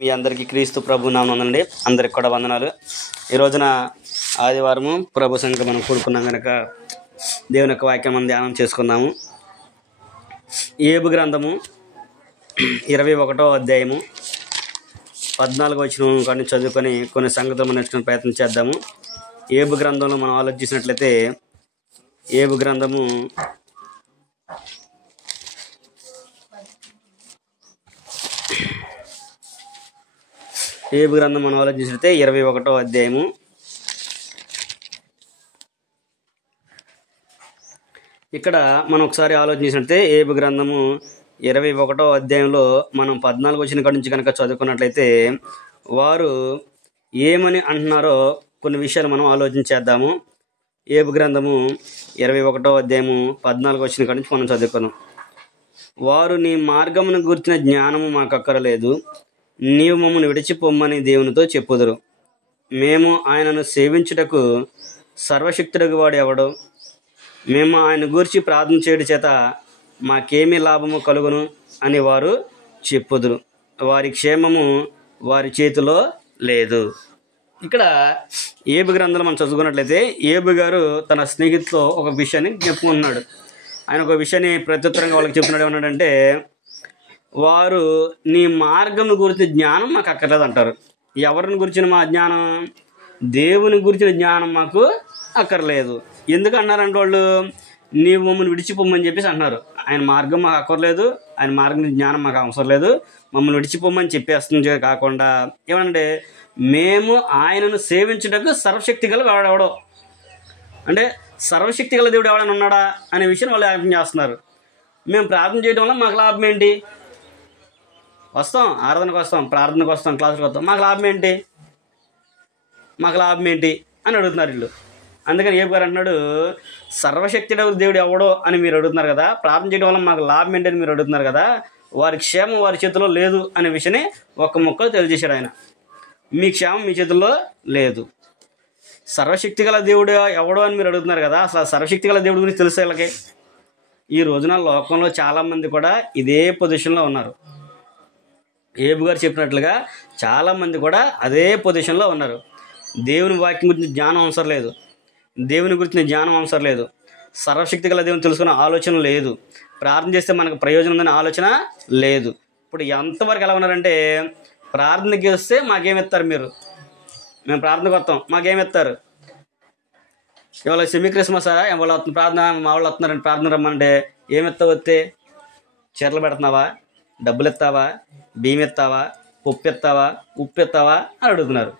మీ అందరికీ క్రీస్తు ప్రభు నామమునందు అందరికి కూడా వందనాలు. ఈ రోజున ఆదివారము ప్రభు సంఘం మనం కూడుకున్నాం కనుక దేవుని యొక్క వాక్యం మనం ధ్యానం చేసుకుందాము. ఏబు గ్రంథము 21వ అధ్యాయము 14వ వచనం కానీ చదువుకొని కొన్ని సంగతులు మనం నేర్చుకునే ప్రయత్నం చేద్దాము. ఏబు గ్రంథంలో మనం ఆలోచించినట్లయితే ఏబు గ్రంథము 21వ అధ్యాయము ఇక్కడ మనం ఒకసారి ఆలోచించినట్లయితే ఏబు గ్రంథము 21వ అధ్యాయంలో మనం 14 వచనం కాడి నుంచి కనుక చదువుకున్నట్లయితే వారు ఏమని అంటున్నారో కొన్ని విషయాలు మనం ఆలోచించేద్దాము. ఏబు గ్రంథము 21వ అధ్యాయము 14 వచనం కాడి నుంచి మనం చదువుకున్నాం. వారు నీ మార్గమును గుర్చిన జ్ఞానము మాకు అక్కరలేదు, నీవు మమ్మల్ని విడిచిపోమ్మని దేవునితో చెప్పుదురు. మేము ఆయనను సేవించుటకు సర్వశక్తుడకు వాడు ఎవడు? మేము ఆయన గూర్చి ప్రార్థన చేయడం చేత మాకేమీ లాభము కలుగును అని వారు చెప్పుదురు. వారి క్షేమము వారి చేతిలో లేదు. ఇక్కడ ఏబు గ్రంథంలో మనం చదువుకున్నట్లయితే ఏబు గారు తన స్నేహితులతో ఒక విషయాన్ని చెప్పుకుంటున్నాడు. ఆయన ఒక విషయాన్ని ప్రత్యుత్తరంగా వాళ్ళకి చెప్తున్నాడు. ఏమన్నాడంటే, వారు నీ మార్గం గురించి జ్ఞానం మాకు అక్కర్లేదు అంటారు. ఎవరిని గురించిన మా జ్ఞానం? దేవుని గురించిన జ్ఞానం మాకు అక్కర్లేదు. ఎందుకు అన్నారంటే వాళ్ళు, నీవు మమ్మల్ని విడిచిపోమని చెప్పేసి అంటున్నారు. ఆయన మార్గం మాకు అక్కర్లేదు, ఆయన మార్గం జ్ఞానం మాకు అవసరం లేదు, మమ్మల్ని విడిచిపోమని చెప్పేస్తుంది. కాకుండా ఏమంటే, మేము ఆయనను సేవించుటకు సర్వశక్తి గల ఎవడో, అంటే సర్వశక్తి గల దేవుడు ఎవడైనా ఉన్నాడా అనే విషయం వాళ్ళు ఆలోచన చేస్తున్నారు. మేము ప్రార్థన చేయడం వల్ల మాకు లాభం ఏంటి? వస్తాం, ఆరాధనకు వస్తాం, ప్రార్థనకు వస్తాం, క్లాసులకు వస్తాం, మాకు లాభం ఏంటి అని అడుగుతున్నారు వీళ్ళు. అందుకని ఏబు గారు అంటున్నాడు, సర్వశక్తి దేవుడు ఎవడో అని మీరు అడుగుతున్నారు కదా, ప్రార్థన చేయడం వల్ల మాకు లాభం ఏంటి అని మీరు అడుగుతున్నారు కదా, వారి క్షేమం వారి చేతిలో లేదు అనే విషయాన్ని ఒక్క ముక్కలో తెలియజేశాడు ఆయన. మీ క్షేమం మీ చేతుల్లో లేదు. సర్వశక్తి గల దేవుడు ఎవడో అని మీరు అడుగుతున్నారు కదా, అసలు సర్వశక్తి గల దేవుడి గురించి తెలిసే వాళ్ళకి ఈ రోజున లోకంలో చాలామంది కూడా ఇదే పొజిషన్లో ఉన్నారు. ఏబు గారు చెప్పినట్లుగా చాలామంది కూడా అదే పొజిషన్లో ఉన్నారు. దేవుని వాక్యం గురించి జ్ఞానం అవసరం లేదు, దేవుని గురించి జ్ఞానం అవసరం లేదు, సర్వశక్తి గల దేవుని తెలుసుకునే ఆలోచన లేదు, ప్రార్థన చేస్తే మనకు ప్రయోజనం ఉందనే ఆలోచన లేదు. ఇప్పుడు ఎంతవరకు ఎలా ఉన్నారంటే, ప్రార్థనకి వస్తే మాకేమిస్తారు మీరు, మేము ప్రార్థనకు వస్తాం మాకేమిస్తారు, ఇవాళ సెమీ క్రిస్మస్ వాళ్ళు వస్తుంది ప్రార్థన, మా వాళ్ళు వస్తున్నారంటే ప్రార్థన రమ్మంటే ఏమిస్తావు? వస్తే చీరలు పెడుతున్నావా, డబ్బులు ఇస్తావా, బియ్యం ఇస్తావా, ఉప్పు ఇస్తావా, ఉప్పు ఇస్తావా అని అడుగుతున్నారు.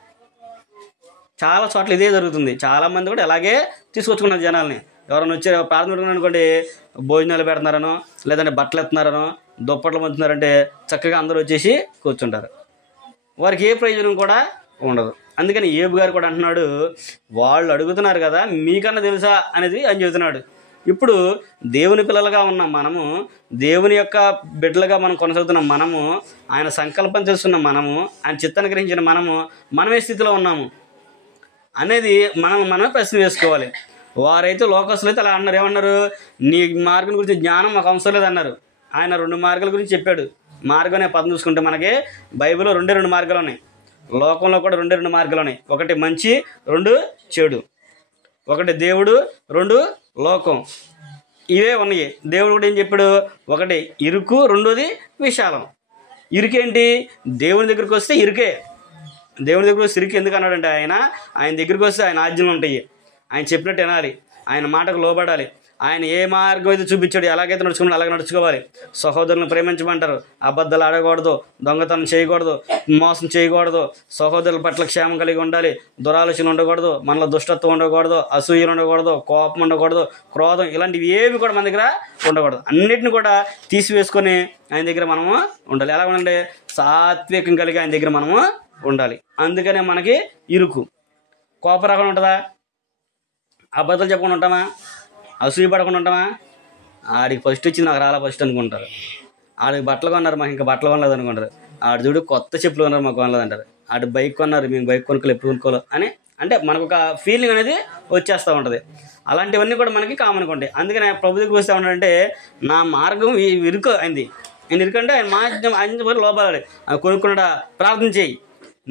చాలా చోట్ల ఇదే జరుగుతుంది. చాలామంది కూడా అలాగే తీసుకొచ్చుకున్నారు జనాల్ని. ఎవరైనా వచ్చి ప్రార్థన పెట్టుకున్నారు అనుకోండి, భోజనాలు పెడుతున్నారనో లేదంటే బట్టలు ఎత్తున్నారనో దుప్పట్లు పంచుతున్నారంటే చక్కగా అందరూ వచ్చేసి కూర్చుంటారు. వారికి ఏ ప్రయోజనం కూడా ఉండదు. అందుకని ఏబు గారు కూడా అంటున్నాడు, వాళ్ళు అడుగుతున్నారు కదా మీకన్నా తెలుసా అనేది అని చెబుతున్నాడు. ఇప్పుడు దేవుని పిల్లలుగా ఉన్న మనము, దేవుని యొక్క బిడ్డలుగా మనం కొనసాగుతున్న మనము, ఆయన సంకల్పం తెలుసుకున్న మనము, ఆయన చిత్తాన్ని గ్రహించిన మనమే స్థితిలో ఉన్నాము అనేది మనమే ప్రశ్న వేసుకోవాలి. వారైతే లోకస్తులు అయితే అలా అన్నారు. ఏమన్నారు? నీ మార్గం గురించి జ్ఞానం మాకు అవసరం లేదన్నారు. ఆయన 2 మార్గాల గురించి చెప్పాడు. మార్గం అనే పదం చూసుకుంటే మనకి బైబిల్లో 2 మార్గాలు ఉన్నాయి, లోకంలో కూడా 2 మార్గాలు ఉన్నాయి. ఒకటి మంచి, 2 చెడు. ఒకటి దేవుడు, 2 లోకం. ఇవే ఉన్నాయి. దేవుడు కూడా ఏం చెప్పాడు? ఒకటి ఇరుకు, 2ది విశాలం. ఇరుకేంటి? దేవుని దగ్గరికి వస్తే ఇరుకే. దేవుని దగ్గర వస్తే ఇరుకు ఎందుకు అన్నాడంటే, ఆయన దగ్గరికి వస్తే ఆయన ఆజ్ఞలు ఉంటాయి, ఆయన చెప్పినట్టు వినాలి, ఆయన మాటకు లోబడాలి. ఆయన ఏ మార్గం అయితే చూపించాడు, ఎలాగైతే నడుచుకున్నాడు అలాగే నడుచుకోవాలి. సహోదరులను ప్రేమించమంటారు, అబద్ధాలు ఆడకూడదు, దొంగతనం చేయకూడదు, మోసం చేయకూడదు, సహోదరుల పట్ల క్షేమం కలిగి ఉండాలి, దురాలోచన ఉండకూడదు, మనలో దుష్టత్వం ఉండకూడదు, అసూయలు ఉండకూడదు, కోపం ఉండకూడదు, క్రోధం, ఇలాంటివి ఏవి కూడా మన దగ్గర ఉండకూడదు. అన్నిటిని కూడా తీసివేసుకొని ఆయన దగ్గర మనము ఉండాలి. ఎలా ఉండాలి? సాత్వికం కలిగి ఆయన దగ్గర మనము ఉండాలి. అందుకనే మనకి ఇరుకు. కోపరాకుండా ఉంటుందా? అబద్ధాలు చెప్పకుండా ఉంటామా? అసూయ పడకుండా ఉంటామా? ఆడికి ఫస్ట్ వచ్చింది నాకు రాలా ఫస్ట్ అనుకుంటారు. ఆడికి బట్టలు కొన్నారు, మాకు ఇంకా బట్టలు కొనలేదు అనుకుంటారు. ఆడు చూడు కొత్త చెప్పులు కొన్నారు, మాకు కొనలేదు అంటారు. ఆడు బైక్ కొన్నారు, మేము బైక్ కొనుక్కోలేదు, ఎప్పుడు కొనుక్కోలేదు అని అంటే మనకు ఒక ఫీలింగ్ అనేది వచ్చేస్తూ ఉంటుంది. అలాంటివన్నీ కూడా మనకి కామన్గా ఉంటాయి. అందుకని ప్రభు దగ్గరికి వస్తే ఏమంటాడంటే, నా మార్గం ఇరుకు అయింది, ఎందుకంటే ఆయన లోపాలి. కొనుక్కున్నాడా, ప్రార్థన చేయి.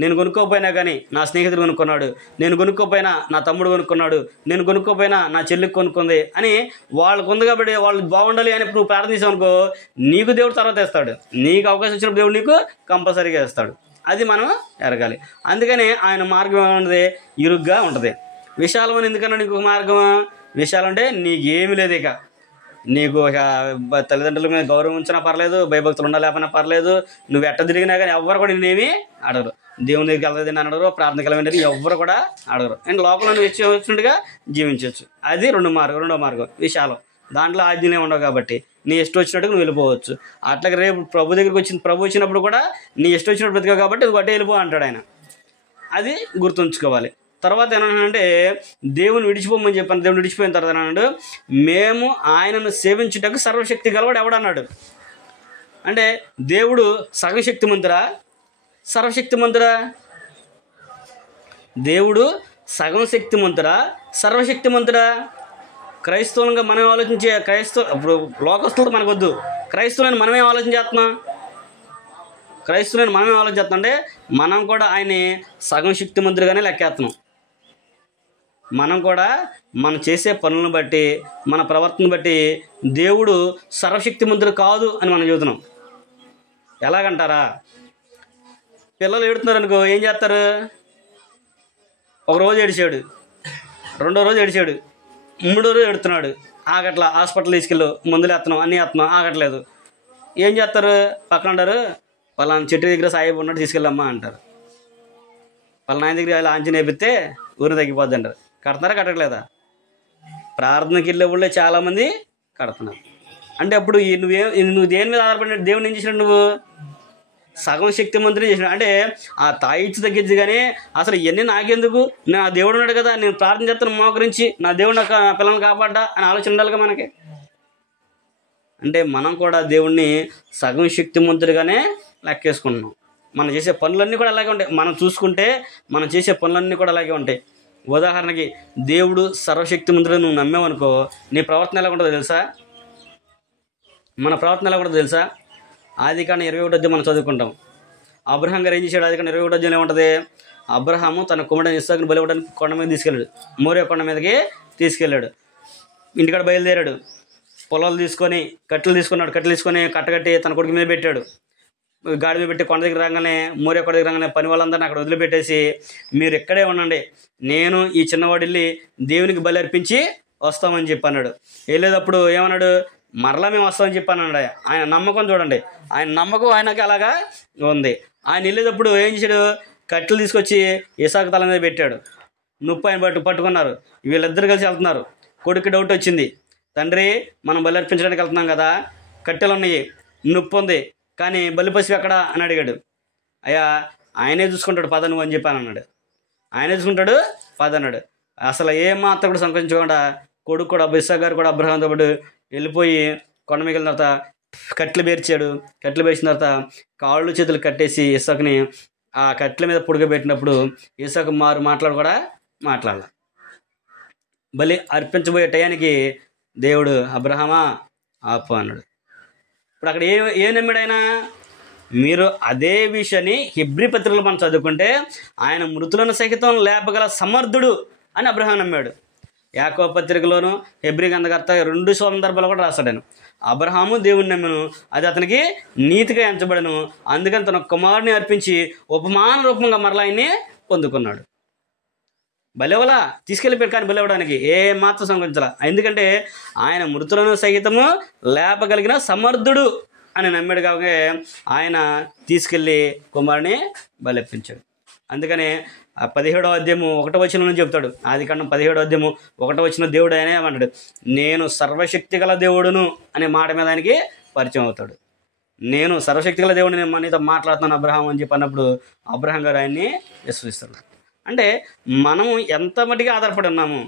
నేను కొనుక్కోపోయినా కానీ నా స్నేహితుడు కొనుక్కున్నాడు, నేను కొనుక్కోపోయినా నా తమ్ముడు కొనుక్కున్నాడు, నేను కొనుక్కోపోయినా నా చెల్లికి కొనుక్కుంది అని వాళ్ళకు ఉంది కాబట్టి వాళ్ళు బాగుండాలి అని నువ్వు ప్రార్థన చేసావనుకో, నీకు దేవుడు తర్వాత ఇస్తాడు. నీకు అవకాశం ఇచ్చినప్పుడు దేవుడు నీకు కంపల్సరీగా ఇస్తాడు. అది మనం ఎరగాలి. అందుకని ఆయన మార్గం ఏమన్నది ఇరుగ్గా ఉంటుంది. విశాలమని ఎందుకన్నా నీకు మార్గం విశాలం అంటే నీకేమి లేదు. ఇక నీకు ఒక తల్లిదండ్రుల మీద గౌరవం ఉంచినా పర్లేదు, భయభక్తులు ఉండలేకపోయినా పర్లేదు, నువ్వు ఎట్ట తిరిగినా కానీ ఎవ్వరు కూడా నేనేమి అడగరు. దేవుని దగ్గరికి వెళ్ళదని అడగరు, ప్రార్థనకి వెళ్ళమని ఎవ్వరు కూడా అడగరు. అండ్ లోపల నువ్వు వచ్చినట్టుగా జీవించవచ్చు. అది రెండో మార్గం విశాలం. దాంట్లో ఆజ్ఞలే ఉండవు కాబట్టి నీ ఇష్టం వచ్చినట్టుగా నువ్వు వెళ్ళిపోవచ్చు. అట్లాగే రేపు ప్రభు దగ్గరికి ప్రభు వచ్చినప్పుడు కూడా నీ ఇష్టం వచ్చినట్టు బ్రతికావు కాబట్టి నువ్వు అట్టే వెళ్ళిపో అంటాడు ఆయన. అది గుర్తుంచుకోవాలి. తర్వాత ఏమన్నాడంటే దేవుని విడిచిపోమని చెప్పాను. దేవుని విడిచిపోయిన తర్వాత అన్నాడు, మేము ఆయనను సేవించుటకు సర్వశక్తి గలవాడు ఎవడన్నాడు. అంటే దేవుడు సర్వశక్తిమంతుడా, సర్వశక్తిమంతుడా? దేవుడు సగం శక్తిమంతుడా, సర్వశక్తిమంతుడా? క్రైస్తవులంగా మనం ఆలోచించే ఇప్పుడు లోకస్తులు మనకొద్దు, క్రైస్తవులను మనమే ఆలోచించేస్తున్నాం. అంటే మనం కూడా ఆయన్ని సగం శక్తిమంతుడిగానే లెక్కేస్తున్నాం. మనం కూడా మనం చేసే పనులను బట్టి, మన ప్రవర్తన బట్టి దేవుడు సర్వశక్తిమంతుడు కాదు అని మనం చెబుతున్నాం. ఎలాగంటారా, పిల్లలు ఏడుతున్నారు అనుకో, ఏం చేస్తారు? ఒక రోజు ఏడిచాడు, రెండో రోజు ఏడిచాడు, మూడో రోజు ఏడుతున్నాడు, ఆగట్లా, హాస్పిటల్ తీసుకెళ్ళు, మందులు వేస్తున్నాం, అన్నీ వేస్తున్నాం, ఆగట్లేదు. ఏం చేస్తారు? పక్కన అంటారు, వాళ్ళ చెట్టు దగ్గర సాయిబు ఉన్నట్టు తీసుకెళ్ళమ్మా అంటారు. వాళ్ళ నాయన దగ్గర ఆంజనేయ నేర్పితే ఊరు తగ్గిపోద్ది అంటారు. కడతారా, కట్టట్లేదా? ప్రార్థనకి వెళ్ళేవాళ్ళే చాలామంది కడుతున్నారు. అంటే అప్పుడు నువ్వు దేని మీద ఆధారపడిన దేవుని ఏం చేసినాడు? నువ్వు సగం శక్తిమంతుని చేసినాడు. అంటే ఆ తాయిచ్చి తగ్గించి కానీ అసలు ఇవన్నీ నాకెందుకు, నా దేవుడు ఉన్నాడు కదా, నేను ప్రార్థన చేస్తాను మోకరించి, నా దేవుడు నాకు నా పిల్లల్ని కాపాడ్డా అని ఆలోచన ఉండాలిగా మనకి. అంటే మనం కూడా దేవుణ్ణి సగం శక్తిమంతుడిగానే లెక్కేసుకుంటున్నాం. మనం చేసే పనులన్నీ కూడా అలాగే ఉంటాయి. మనం చూసుకుంటే మనం చేసే పనులన్నీ కూడా అలాగే ఉంటాయి. ఉదాహరణకి దేవుడు సర్వశక్తిమంతుడు నువ్వు నమ్మేవనుకో, నీ ప్రవర్తన ఎలా ఉంటుందో తెలుసా? మన ప్రవర్తన ఎలా ఉంటుందో తెలుసా? ఆదికాండం 21వ అధ్యాయం మనం చదువుకుంటాం. అబ్రహాం గారు ఏం చేశాడు? ఆదికాండం 21వ అధ్యాయం ఏముంటుంది? అబ్రహాము తన కుమారుడైన ఇస్సాకుని బలి ఇవ్వడానికి కొండ మీద తీసుకెళ్ళాడు. మోరియా కొండ మీదకి తీసుకెళ్ళాడు. ఇంటికాడ బయలుదేరాడు. పొలాలు తీసుకొని కట్టెలు తీసుకొని కట్టగట్టి తన కొడుకు మీద పెట్టాడు. గాడి మీద పెట్టి కొండ దగ్గర రాగానే, మోరియా కొండ దగ్గర రాగానే పని వాళ్ళందరినీ అక్కడ వదిలిపెట్టేసి, మీరు ఇక్కడే ఉండండి, నేను ఈ చిన్నవాడు వెళ్ళి దేవునికి బలి అర్పించి వస్తామని చెప్పి అన్నాడు. వెళ్ళేటప్పుడు ఏమన్నాడు? మరలా మేము వస్తామని చెప్పి అన్నాడు. ఆయన నమ్మకం చూడండి, ఆయన నమ్మకం ఆయనకి అలాగా ఉంది. ఆయన వెళ్ళేటప్పుడు ఏం చేశాడు? కట్టెలు తీసుకొచ్చి ఇసాకు తల మీద పెట్టాడు. నొప్పి ఆయన పట్టుకున్నారు. వీళ్ళిద్దరు కలిసి వెళ్తున్నారు. కొడుకు డౌట్ వచ్చింది, తండ్రి మనం బలి అర్పించడానికి వెళ్తున్నాం కదా, కట్టెలు ఉన్నాయి, నొప్పి ఉంది, కానీ బలి పశువు ఎక్కడా అని అడిగాడు. అయ్యా ఆయనే చూసుకుంటాడు పద నువ్వు అని చెప్పాను అన్నాడు. ఆయనే చూసుకుంటాడు పద అన్నాడు. అసలు ఏమాత్రం కూడా సంకోచించకుండా కొడుకు కూడా ఇస్సాకు గారు కూడా అబ్రహాంతో పాటు వెళ్ళిపోయి కొండ మిగిలిన తర్వాత కట్టెలు పేర్చాడు. కట్టెలు పేర్చిన తర్వాత కాళ్ళు చేతులు కట్టేసి ఇస్సాకుని ఆ కట్టెల మీద పుడకబెట్టినప్పుడు ఇస్సాకు మాట్లాడాల. బలి అర్పించబోయే టయానికి దేవుడు అబ్రహామా ఆపు అన్నాడు. ఇప్పుడు అక్కడ ఏ నమ్మాడు ఆయన? మీరు అదే విషయాన్ని హెబ్రీ పత్రికలో మనం చదువుకుంటే ఆయన మృతులను సహితం లేపగల సమర్థుడు అని అబ్రహాం నమ్మాడు. యాకోబు పత్రికలోను హెబ్రీ గ్రంథకర్త 2 సందర్భాలు కూడా రాశాడు ఆయన. అబ్రహాము దేవుని నమ్మెను, అది అతనికి నీతిగా ఎంచబడను, అందుకని తన కుమారుని అర్పించి ఉపమాన రూపంగా మరలా ఆయన్ని పొందుకున్నాడు. బలివలా తీసుకెళ్ళిపోయాడు, కానీ బలివ్వడానికి ఏ మాత్రం సంకోచించాల. ఎందుకంటే ఆయన మృతులను సహితము లేపగలిగిన సమర్థుడు అని నమ్మాడు కాబట్టి ఆయన తీసుకెళ్ళి కుమారుని బలిప్పించాడు. అందుకనే 17వ అధ్యాయము 1వ వచనం నుంచి చెప్తాడు. ఆదికాండం 17వ అధ్యాయము 1వ వచనం దేవుడు ఆయనే అన్నాడు, నేను సర్వశక్తి గల దేవుడును అనే మాట మీద ఆయనకి పరిచయం అవుతాడు. నేను సర్వశక్తి గల దేవుడు, నేను మనీతో మాట్లాడుతున్నాను అబ్రహాం అని చెప్పి అన్నప్పుడు అబ్రహాం గారు ఆయన్ని విశ్వసిస్తాడు. అంటే మనం ఎంత మట్టిగా ఆధారపడి ఉన్నాము,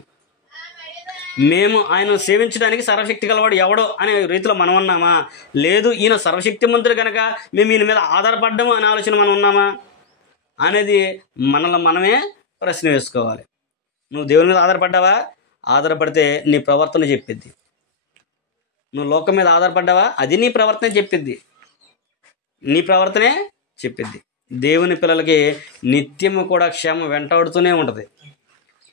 మేము ఆయన సేవించడానికి సర్వశక్తి గలవాడు ఎవడో అనే రీతిలో మనం ఉన్నామా, లేదు ఈయన సర్వశక్తిమంతుడు కనుక మేము ఈయన మీద ఆధారపడ్డాము అనే ఆలోచన మనం ఉన్నామా అనేది మనల్ని మనమే ప్రశ్న వేసుకోవాలి. నువ్వు దేవుని మీద ఆధారపడ్డావా? ఆధారపడితే నీ ప్రవర్తన చెప్పిద్ది. నువ్వు లోకం మీద ఆధారపడ్డావా? అది నీ ప్రవర్తన చెప్పిద్ది. నీ ప్రవర్తనే చెప్పిద్ది. దేవుని పిల్లలకి నిత్యము కూడా క్షేమం వెంటాడుతూనే ఉంటుంది.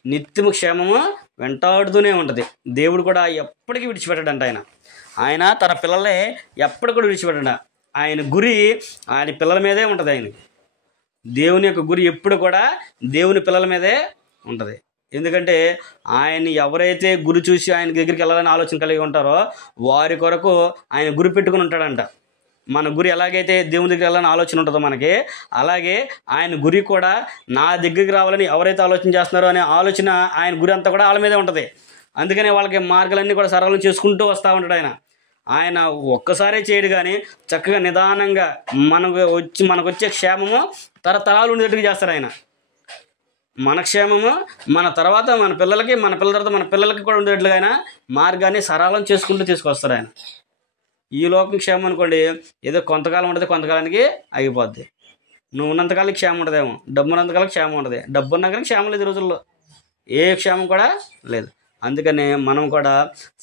నిత్యము క్షేమము వెంటాడుతూనే ఉంటుంది. దేవుడు కూడా ఎప్పటికీ విడిచిపెట్టడంట. ఆయన తన పిల్లల్ని ఎప్పటికి కూడా విడిచిపెట్టండి. ఆయన గురి ఆయన పిల్లల మీదే ఉంటుంది. దేవుని యొక్క గురి ఎప్పుడు కూడా దేవుని పిల్లల మీదే ఉంటుంది. ఎందుకంటే ఆయన్ని ఎవరైతే గురి చూసి ఆయన దగ్గరికి వెళ్ళాలని ఆలోచన కలిగి ఉంటారో వారి కొరకు ఆయన గురి పెట్టుకుని ఉంటాడంట. మన గురి ఎలాగైతే దేవుని దగ్గరికి వెళ్ళాలని ఆలోచన ఉంటుందో మనకి, అలాగే ఆయన గురి కూడా నా దగ్గరికి రావాలని ఎవరైతే ఆలోచన చేస్తున్నారో అనే ఆలోచన ఆయన గురి అంతా కూడా వాళ్ళ మీదే ఉంటుంది. అందుకనే వాళ్ళకి మార్గాలన్నీ కూడా సరళం చేసుకుంటూ వస్తూ ఉంటాడు. ఆయన ఒక్కసారే చేయడు, కానీ చక్కగా నిదానంగా మనకు వచ్చే క్షేమము తరతరాలు ఉండేట్టుగా చేస్తాడు. ఆయన మన క్షేమము మన తర్వాత మన పిల్లలకి, మన పిల్లల తర్వాత మన పిల్లలకి కూడా ఉండేట్లుగా ఆయన మార్గాన్ని సరళం చేసుకుంటూ తీసుకొస్తాడు. ఆయన ఈ లోకం క్షేమం అనుకోండి, ఏదో కొంతకాలం ఉంటుంది, కొంతకాలానికి ఆగిపోద్ది. నువ్వు ఉన్నంతకాలం క్షేమం ఉంటుందేమో, డబ్బు ఉన్నంతకాలం క్షేమం ఉంటుంది. డబ్బు ఉన్నా కానీ క్షేమం లేదు. ఈ రోజుల్లో ఏ క్షేమం కూడా లేదు. అందుకని మనం కూడా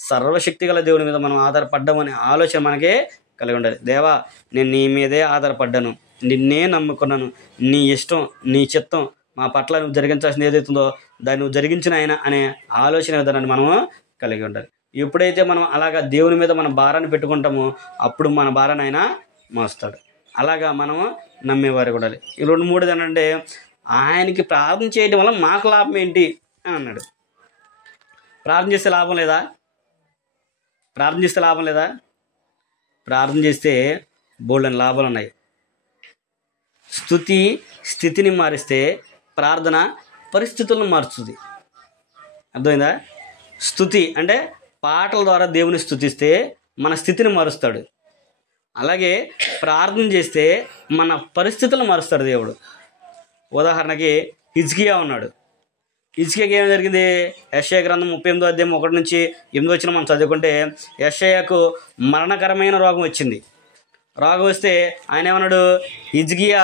సర్వశక్తి గల దేవుని మీద మనం ఆధారపడ్డామనే ఆలోచన మనకే కలిగి ఉండాలి. దేవా, నేను నీ మీదే ఆధారపడ్డాను, నిన్నే నమ్ముకున్నాను, నీ ఇష్టం నీ చిత్తం మా పట్ల నువ్వు జరిగించాల్సింది ఏదైతుందో దాన్ని నువ్వు జరిగించిన ఆయన అనే ఆలోచన విధానాన్ని మనము కలిగి ఉండాలి. ఎప్పుడైతే మనం అలాగా దేవుని మీద మన భారాన్ని పెట్టుకుంటామో అప్పుడు మన భారాన్ని ఆయన మోస్తాడు. అలాగా మనము నమ్మేవారు ఉండాలి. ఈ 2-3 ఏంటంటే ఆయనకి ప్రార్థన చేయడం వల్ల మాకు లాభం ఏంటి అని అన్నాడు. ప్రార్థన చేస్తే లాభం లేదా? ప్రార్థన చేస్తే లాభం లేదా? ప్రార్థన చేస్తే బోల్డని లాభాలు ఉన్నాయి. స్తుతి స్థితిని మారిస్తే ప్రార్థన పరిస్థితులను మారుస్తుంది. అర్థమైందా? స్తుతి అంటే పాటల ద్వారా దేవుని స్తుతిస్తే మన స్థితిని మారుస్తాడు. అలాగే ప్రార్థన చేస్తే మన పరిస్థితులను మారుస్తాడు దేవుడు. ఉదాహరణకి హిజ్కియా ఉన్నాడు. హిజ్కియాకి ఏం జరిగింది? యెషయా గ్రంథం 38వ అధ్యాయం 1-8 మనం చదువుకుంటే యెషయాకు మరణకరమైన రోగం వచ్చింది. రోగం వస్తే ఆయన ఏమన్నాడు? హిజ్కియా,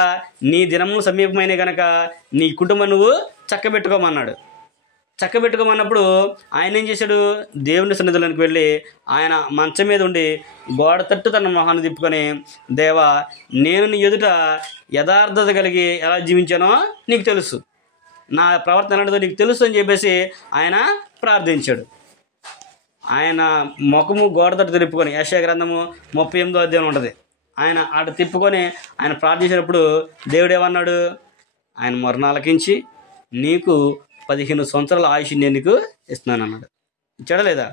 నీ దినము సమీపమైన కనుక నీ కుటుంబం నువ్వు చక్కబెట్టుకోమన్నాడు. చక్కబెట్టుకోమన్నప్పుడు ఆయన ఏం చేశాడు? దేవుని సన్నిధిలోనికి వెళ్ళి ఆయన మంచం మీద ఉండి గోడ తట్టు తన మొహాన్ని తిప్పుకొని, దేవా, నేను నీ ఎదుట యథార్థత కలిగి ఎలా జీవించానో నీకు తెలుసు, నా ప్రవర్తన ఎలాంటిదో నీకు తెలుసు అని చెప్పేసి ఆయన ప్రార్థించాడు. ఆయన ముఖము గోడ తట్టు తిప్పుకొని, యెషయా గ్రంథము 38వ అధ్యాయం ఉంటుంది, ఆయన అటు తిప్పుకొని ఆయన ప్రార్థించినప్పుడు దేవుడు ఏమన్నాడు? ఆయన మరణాలకించి నీకు 15 సంవత్సరాల ఆయుష్ నేను నీకు ఇస్తున్నాను అన్నాడు. ఇచ్చాడా లేదా?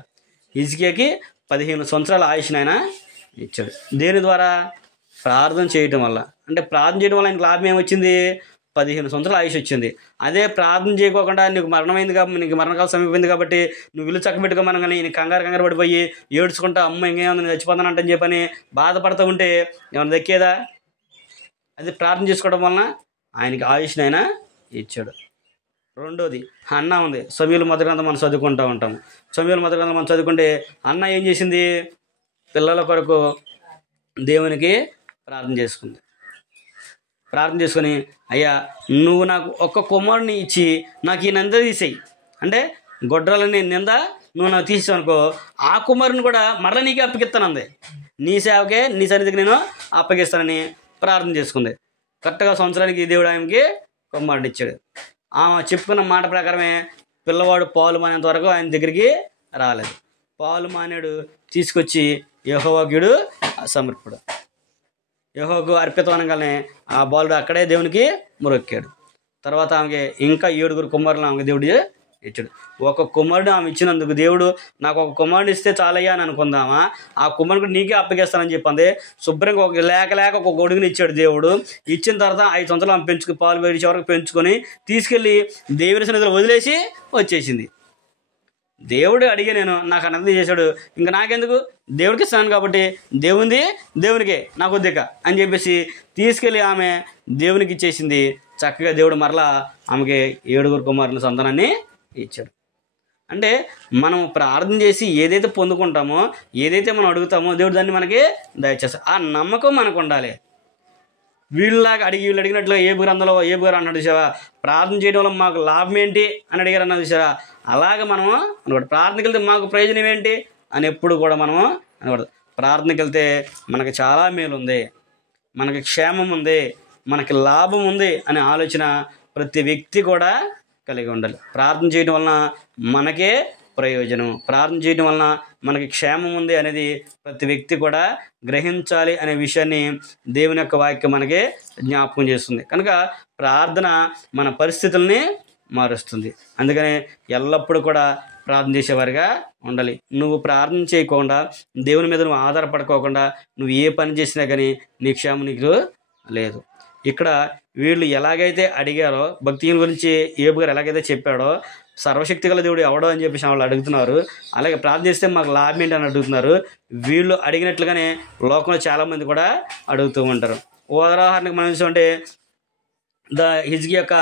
హిజ్కియాకి 15 సంవత్సరాల ఆయుష్ని ఆయన ఇచ్చాడు. దేని ద్వారా? ప్రార్థన చేయటం వల్ల. అంటే ప్రార్థన చేయడం వల్ల ఆయనకు లాభం ఏమొచ్చింది? 15 సంవత్సరాల ఆయుష్ వచ్చింది. అదే ప్రార్థన చేయకోకుండా నీకు మరణమైంది కాబట్టి, నీకు మరణకాలం సమీపమైంది కాబట్టి నువ్వు ఇల్లు చక్కబెట్టుకోమని కానీ నీకు కంగారు పడిపోయి ఏడ్చుకుంటా, అమ్మ ఇంకేమన్నా చచ్చిపోతానంటని చెప్పని బాధపడుతూ ఉంటే ఏమన్నా దక్కేదా? అది ప్రార్థన చేసుకోవడం వలన ఆయనకి ఆయుష్ని ఆయన ఇచ్చాడు. రెండోది అన్న ఉంది. సమూయేలు మొదటి గ్రంథం మనం చదువుకుంటూ ఉంటాము. సమూయేలు మొదటి గ్రంథం మనం చదువుకుంటే అన్న ఏం చేసింది? పిల్లల కొరకు దేవునికి ప్రార్థన చేసుకుంది. ప్రార్థన చేసుకొని, అయ్యా, నువ్వు నాకు ఒక్క కుమారుని ఇచ్చి నాకు ఈ నింద తీసేయి, అంటే గొడ్రాలని నింద నువ్వు నాకు తీసావు అనుకో, ఆ కుమారుని కూడా మరలా నీకే అప్పగిస్తానంది. నీ సేవకే నీ సన్నిధికి నేను అప్పగిస్తానని ప్రార్థన చేసుకుంది. కరెక్ట్గా సంవత్సరానికి దేవుడు ఆమెకి కుమారుడు ఇచ్చాడు. ఆమె చెప్పుకున్న మాట ప్రకారమే పిల్లవాడు పాలు మానేంత వరకు ఆయన దగ్గరికి రాలేదు. పాలు మానేడు తీసుకొచ్చి యెహోవాకు సమర్పుడు. యెహోవాకు అర్పితమనగానే ఆ బాలుడు అక్కడే దేవునికి మొరొక్కాడు. తర్వాత ఆమెకి ఇంకా 7 కుమారులు ఆమెకి దేవుడు ఇచ్చాడు. ఒక కుమారుడు ఆమె ఇచ్చినందుకు దేవుడు నాకు ఒక కుమారుడు ఇస్తే చాలయ్యా అని అనుకుందామా, ఆ కుమారుడు నీకే అప్పగిస్తానని చెప్పింది. శుభ్రంగా ఒక లేక ఒక గొడుగుని ఇచ్చాడు దేవుడు. ఇచ్చిన తర్వాత 5 సంవత్సరాలు ఆమె పెంచుకుని పాలు వేడిచే వరకు పెంచుకొని తీసుకెళ్ళి దేవుని సన్నిధిలో వదిలేసి వచ్చేసింది. దేవుడు అడిగే నాకు అన్నది చేశాడు, ఇంకా నాకెందుకు, దేవుడికి ఇస్తాను కాబట్టి దేవుంది దేవునికే, నాకు వద్దిక అని చెప్పేసి తీసుకెళ్ళి ఆమె దేవునికి ఇచ్చేసింది. చక్కగా దేవుడు మరలా ఆమెకి 7 కుమారుల సంతానాన్ని ఇచ్చాడు. అంటే మనం ప్రార్థన చేసి ఏదైతే పొందుకుంటామో, ఏదైతే మనం అడుగుతామో దేవుడు దాన్ని మనకి దయచేస్తాడు. ఆ నమ్మకం మనకు ఉండాలి. వీళ్ళు అడిగినట్లుగా ఏబు గ్రంథంలో ఏబు గారు అన్నాడు చూసావా, ప్రార్థన చేయడం వల్ల మాకు లాభం ఏంటి అని అడిగారు అన్నది చూసారా. అలాగే మనము అనకూడదు. ప్రార్థనకి వెళ్తే మాకు ప్రయోజనం ఏంటి అని ఎప్పుడు కూడా మనము అనకూడదు. ప్రార్థనకి వెళ్తే మనకు చాలా మేలు ఉంది. మనకి క్షేమం ఉంది, మనకి లాభం ఉంది అనే ఆలోచన ప్రతి వ్యక్తి కూడా కలిగి ఉండాలి. ప్రార్థన చేయడం వలన మనకే ప్రయోజనం, ప్రార్థన చేయడం వలన మనకి క్షేమం ఉంది అనేది ప్రతి వ్యక్తి కూడా గ్రహించాలి అనే విషయాన్ని దేవుని యొక్క వాక్యం మనకి జ్ఞాపకం చేస్తుంది. కనుక ప్రార్థన మన పరిస్థితుల్ని మారుస్తుంది. అందుకని ఎల్లప్పుడూ కూడా ప్రార్థన చేసేవారిగా ఉండాలి. నువ్వు ప్రార్థన చేయకుండా, దేవుని మీద నువ్వు ఆధారపడుకోకుండా నువ్వు ఏ పని చేసినా కానీ నీ క్షేమం నీకు లేదు. ఇక్కడ వీళ్ళు ఎలాగైతే అడిగారో, భక్తిహీనుల గురించి యోబు గారు ఎలాగైతే చెప్పాడో, సర్వశక్తి గల దేవుడు ఎవడో అని చెప్పేసి వాళ్ళు అడుగుతున్నారు. అలాగే ప్రార్థన చేస్తే మాకు లాభం ఏంటి అని అడుగుతున్నారు. వీళ్ళు అడిగినట్లుగానే లోకంలో చాలామంది కూడా అడుగుతూ ఉంటారు. ఉదాహరణకు మనం చూసుకుంటే హిజ్కియా యొక్క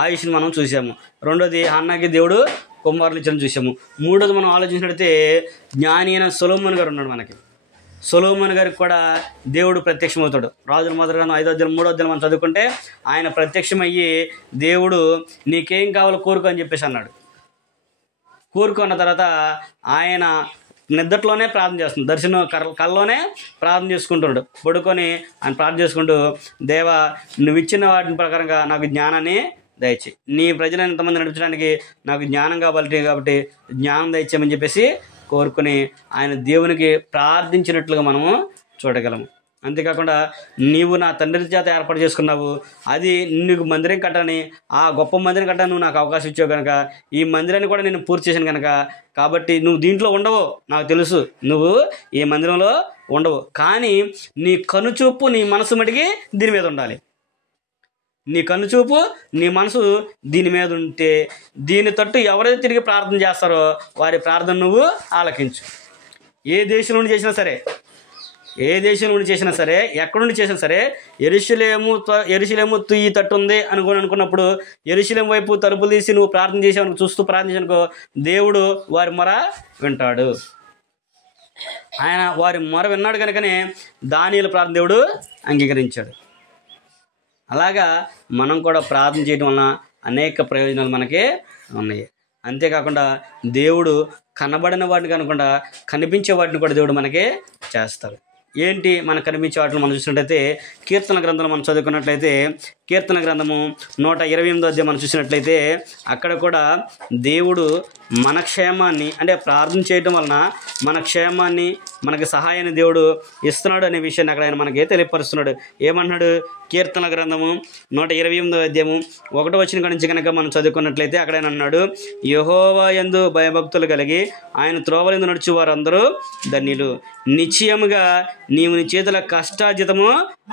ఆయుష్ని మనం చూసాము. రెండోది హన్నాకి దేవుడు కుమారులు ఇచ్చని చూసాము. మూడోది మనం ఆలోచించినట్లయితే జ్ఞాని అయిన సొలొమోను గారు ఉన్నాడు. మనకి సొలొమోను గారికి కూడా దేవుడు ప్రత్యక్షమవుతాడు. రాజుల మొదటి గ్రంథం 5వ అధ్యాయం 3వ అధ్యాయం మనం చదువుకుంటే ఆయన ప్రత్యక్షమయ్యి దేవుడు నీకేం కావాలో కోరుకో అని చెప్పేసి అన్నాడు. కోరుకున్న తర్వాత ఆయన నిద్రలోనే ప్రార్థన చేస్తుంది. దర్శనం కల్లోనే ప్రార్థన చేసుకుంటున్నాడు. పడుకొని ఆయన ప్రార్థన చేసుకుంటూ, దేవా నువ్వు ఇచ్చిన వాటి ప్రకారంగా నాకు జ్ఞానాన్ని దయచేయి, నీ ప్రజలను ఎంతమంది నడిపించడానికి నాకు జ్ఞానం కాబట్టి జ్ఞానం దయచేయమని చెప్పేసి కోరుకుని ఆయన దేవునికి ప్రార్థించినట్లుగా మనము చూడగలము. అంతేకాకుండా నీవు నా తండ్రి చేత ఏర్పాటు చేసుకున్నావు, అది నీకు మందిరం కట్టని, ఆ గొప్ప మందిరం కట్టని నువ్వు నాకు అవకాశం ఇచ్చావు కనుక ఈ మందిరాన్ని కూడా నేను పూర్తి చేశాను కనుక, కాబట్టి నువ్వు దీంట్లో ఉండవు, నాకు తెలుసు నువ్వు ఈ మందిరంలో ఉండవు, కానీ నీ కనుచూపు నీ మనసు మడిగి దీని మీద ఉండాలి. నీ కనుచూపు నీ మనసు దీని మీద ఉంటే దీని తట్టు ఎవరైతే తిరిగి ప్రార్థన చేస్తారో వారి ప్రార్థన నువ్వు ఆలకించు. ఏ దేశం నుండి చేసినా సరే, ఎక్కడి నుండి చేసినా సరే, యెరూషలేము ఈ తట్టు ఉంది అనుకున్నప్పుడు యెరూషలేము వైపు తలుపులు తీసి నువ్వు ప్రార్థన చేసావు, చూస్తూ ప్రార్థించనుకో, దేవుడు వారి మొర వింటాడు. ఆయన వారి మొర విన్నాడు కనుకనే దానియేలు ప్రార్థన దేవుడు అంగీకరించాడు. అలాగా మనం కూడా ప్రార్థన చేయడం వలన అనేక ప్రయోజనాలు మనకి ఉన్నాయి. అంతేకాకుండా దేవుడు కనబడిన వాటిని కాకుండా కనిపించే వాటిని కూడా దేవుడు మనకి చేస్తాడు. ఏంటి మనకు కనిపించే వాటిని మనం చూసినట్లయితే కీర్తన గ్రంథంలో మనం చదువుకున్నట్లయితే కీర్తన గ్రంథము 128వ అధ్యాయం మనం చూసినట్లయితే అక్కడ కూడా దేవుడు మన క్షేమాన్ని, అంటే ప్రార్థన చేయడం వలన మన క్షేమాన్ని, మనకి సహాయాన్ని దేవుడు ఇస్తున్నాడు అనే విషయాన్ని అక్కడ ఆయన మనకి తెలియపరుస్తున్నాడు. ఏమన్నాడు? కీర్తన గ్రంథము 128వ అధ్యాయము 1వ వచనం నుంచి కనుక మనం చదువుకున్నట్లయితే అక్కడ ఆయన అన్నాడు, యెహోవా యందు భయభక్తులు కలిగి ఆయన త్రోవలందు నడుచు వారందరూ ధన్యులు, నిశ్చయముగా నీవు నీ చేతుల కష్టార్జితము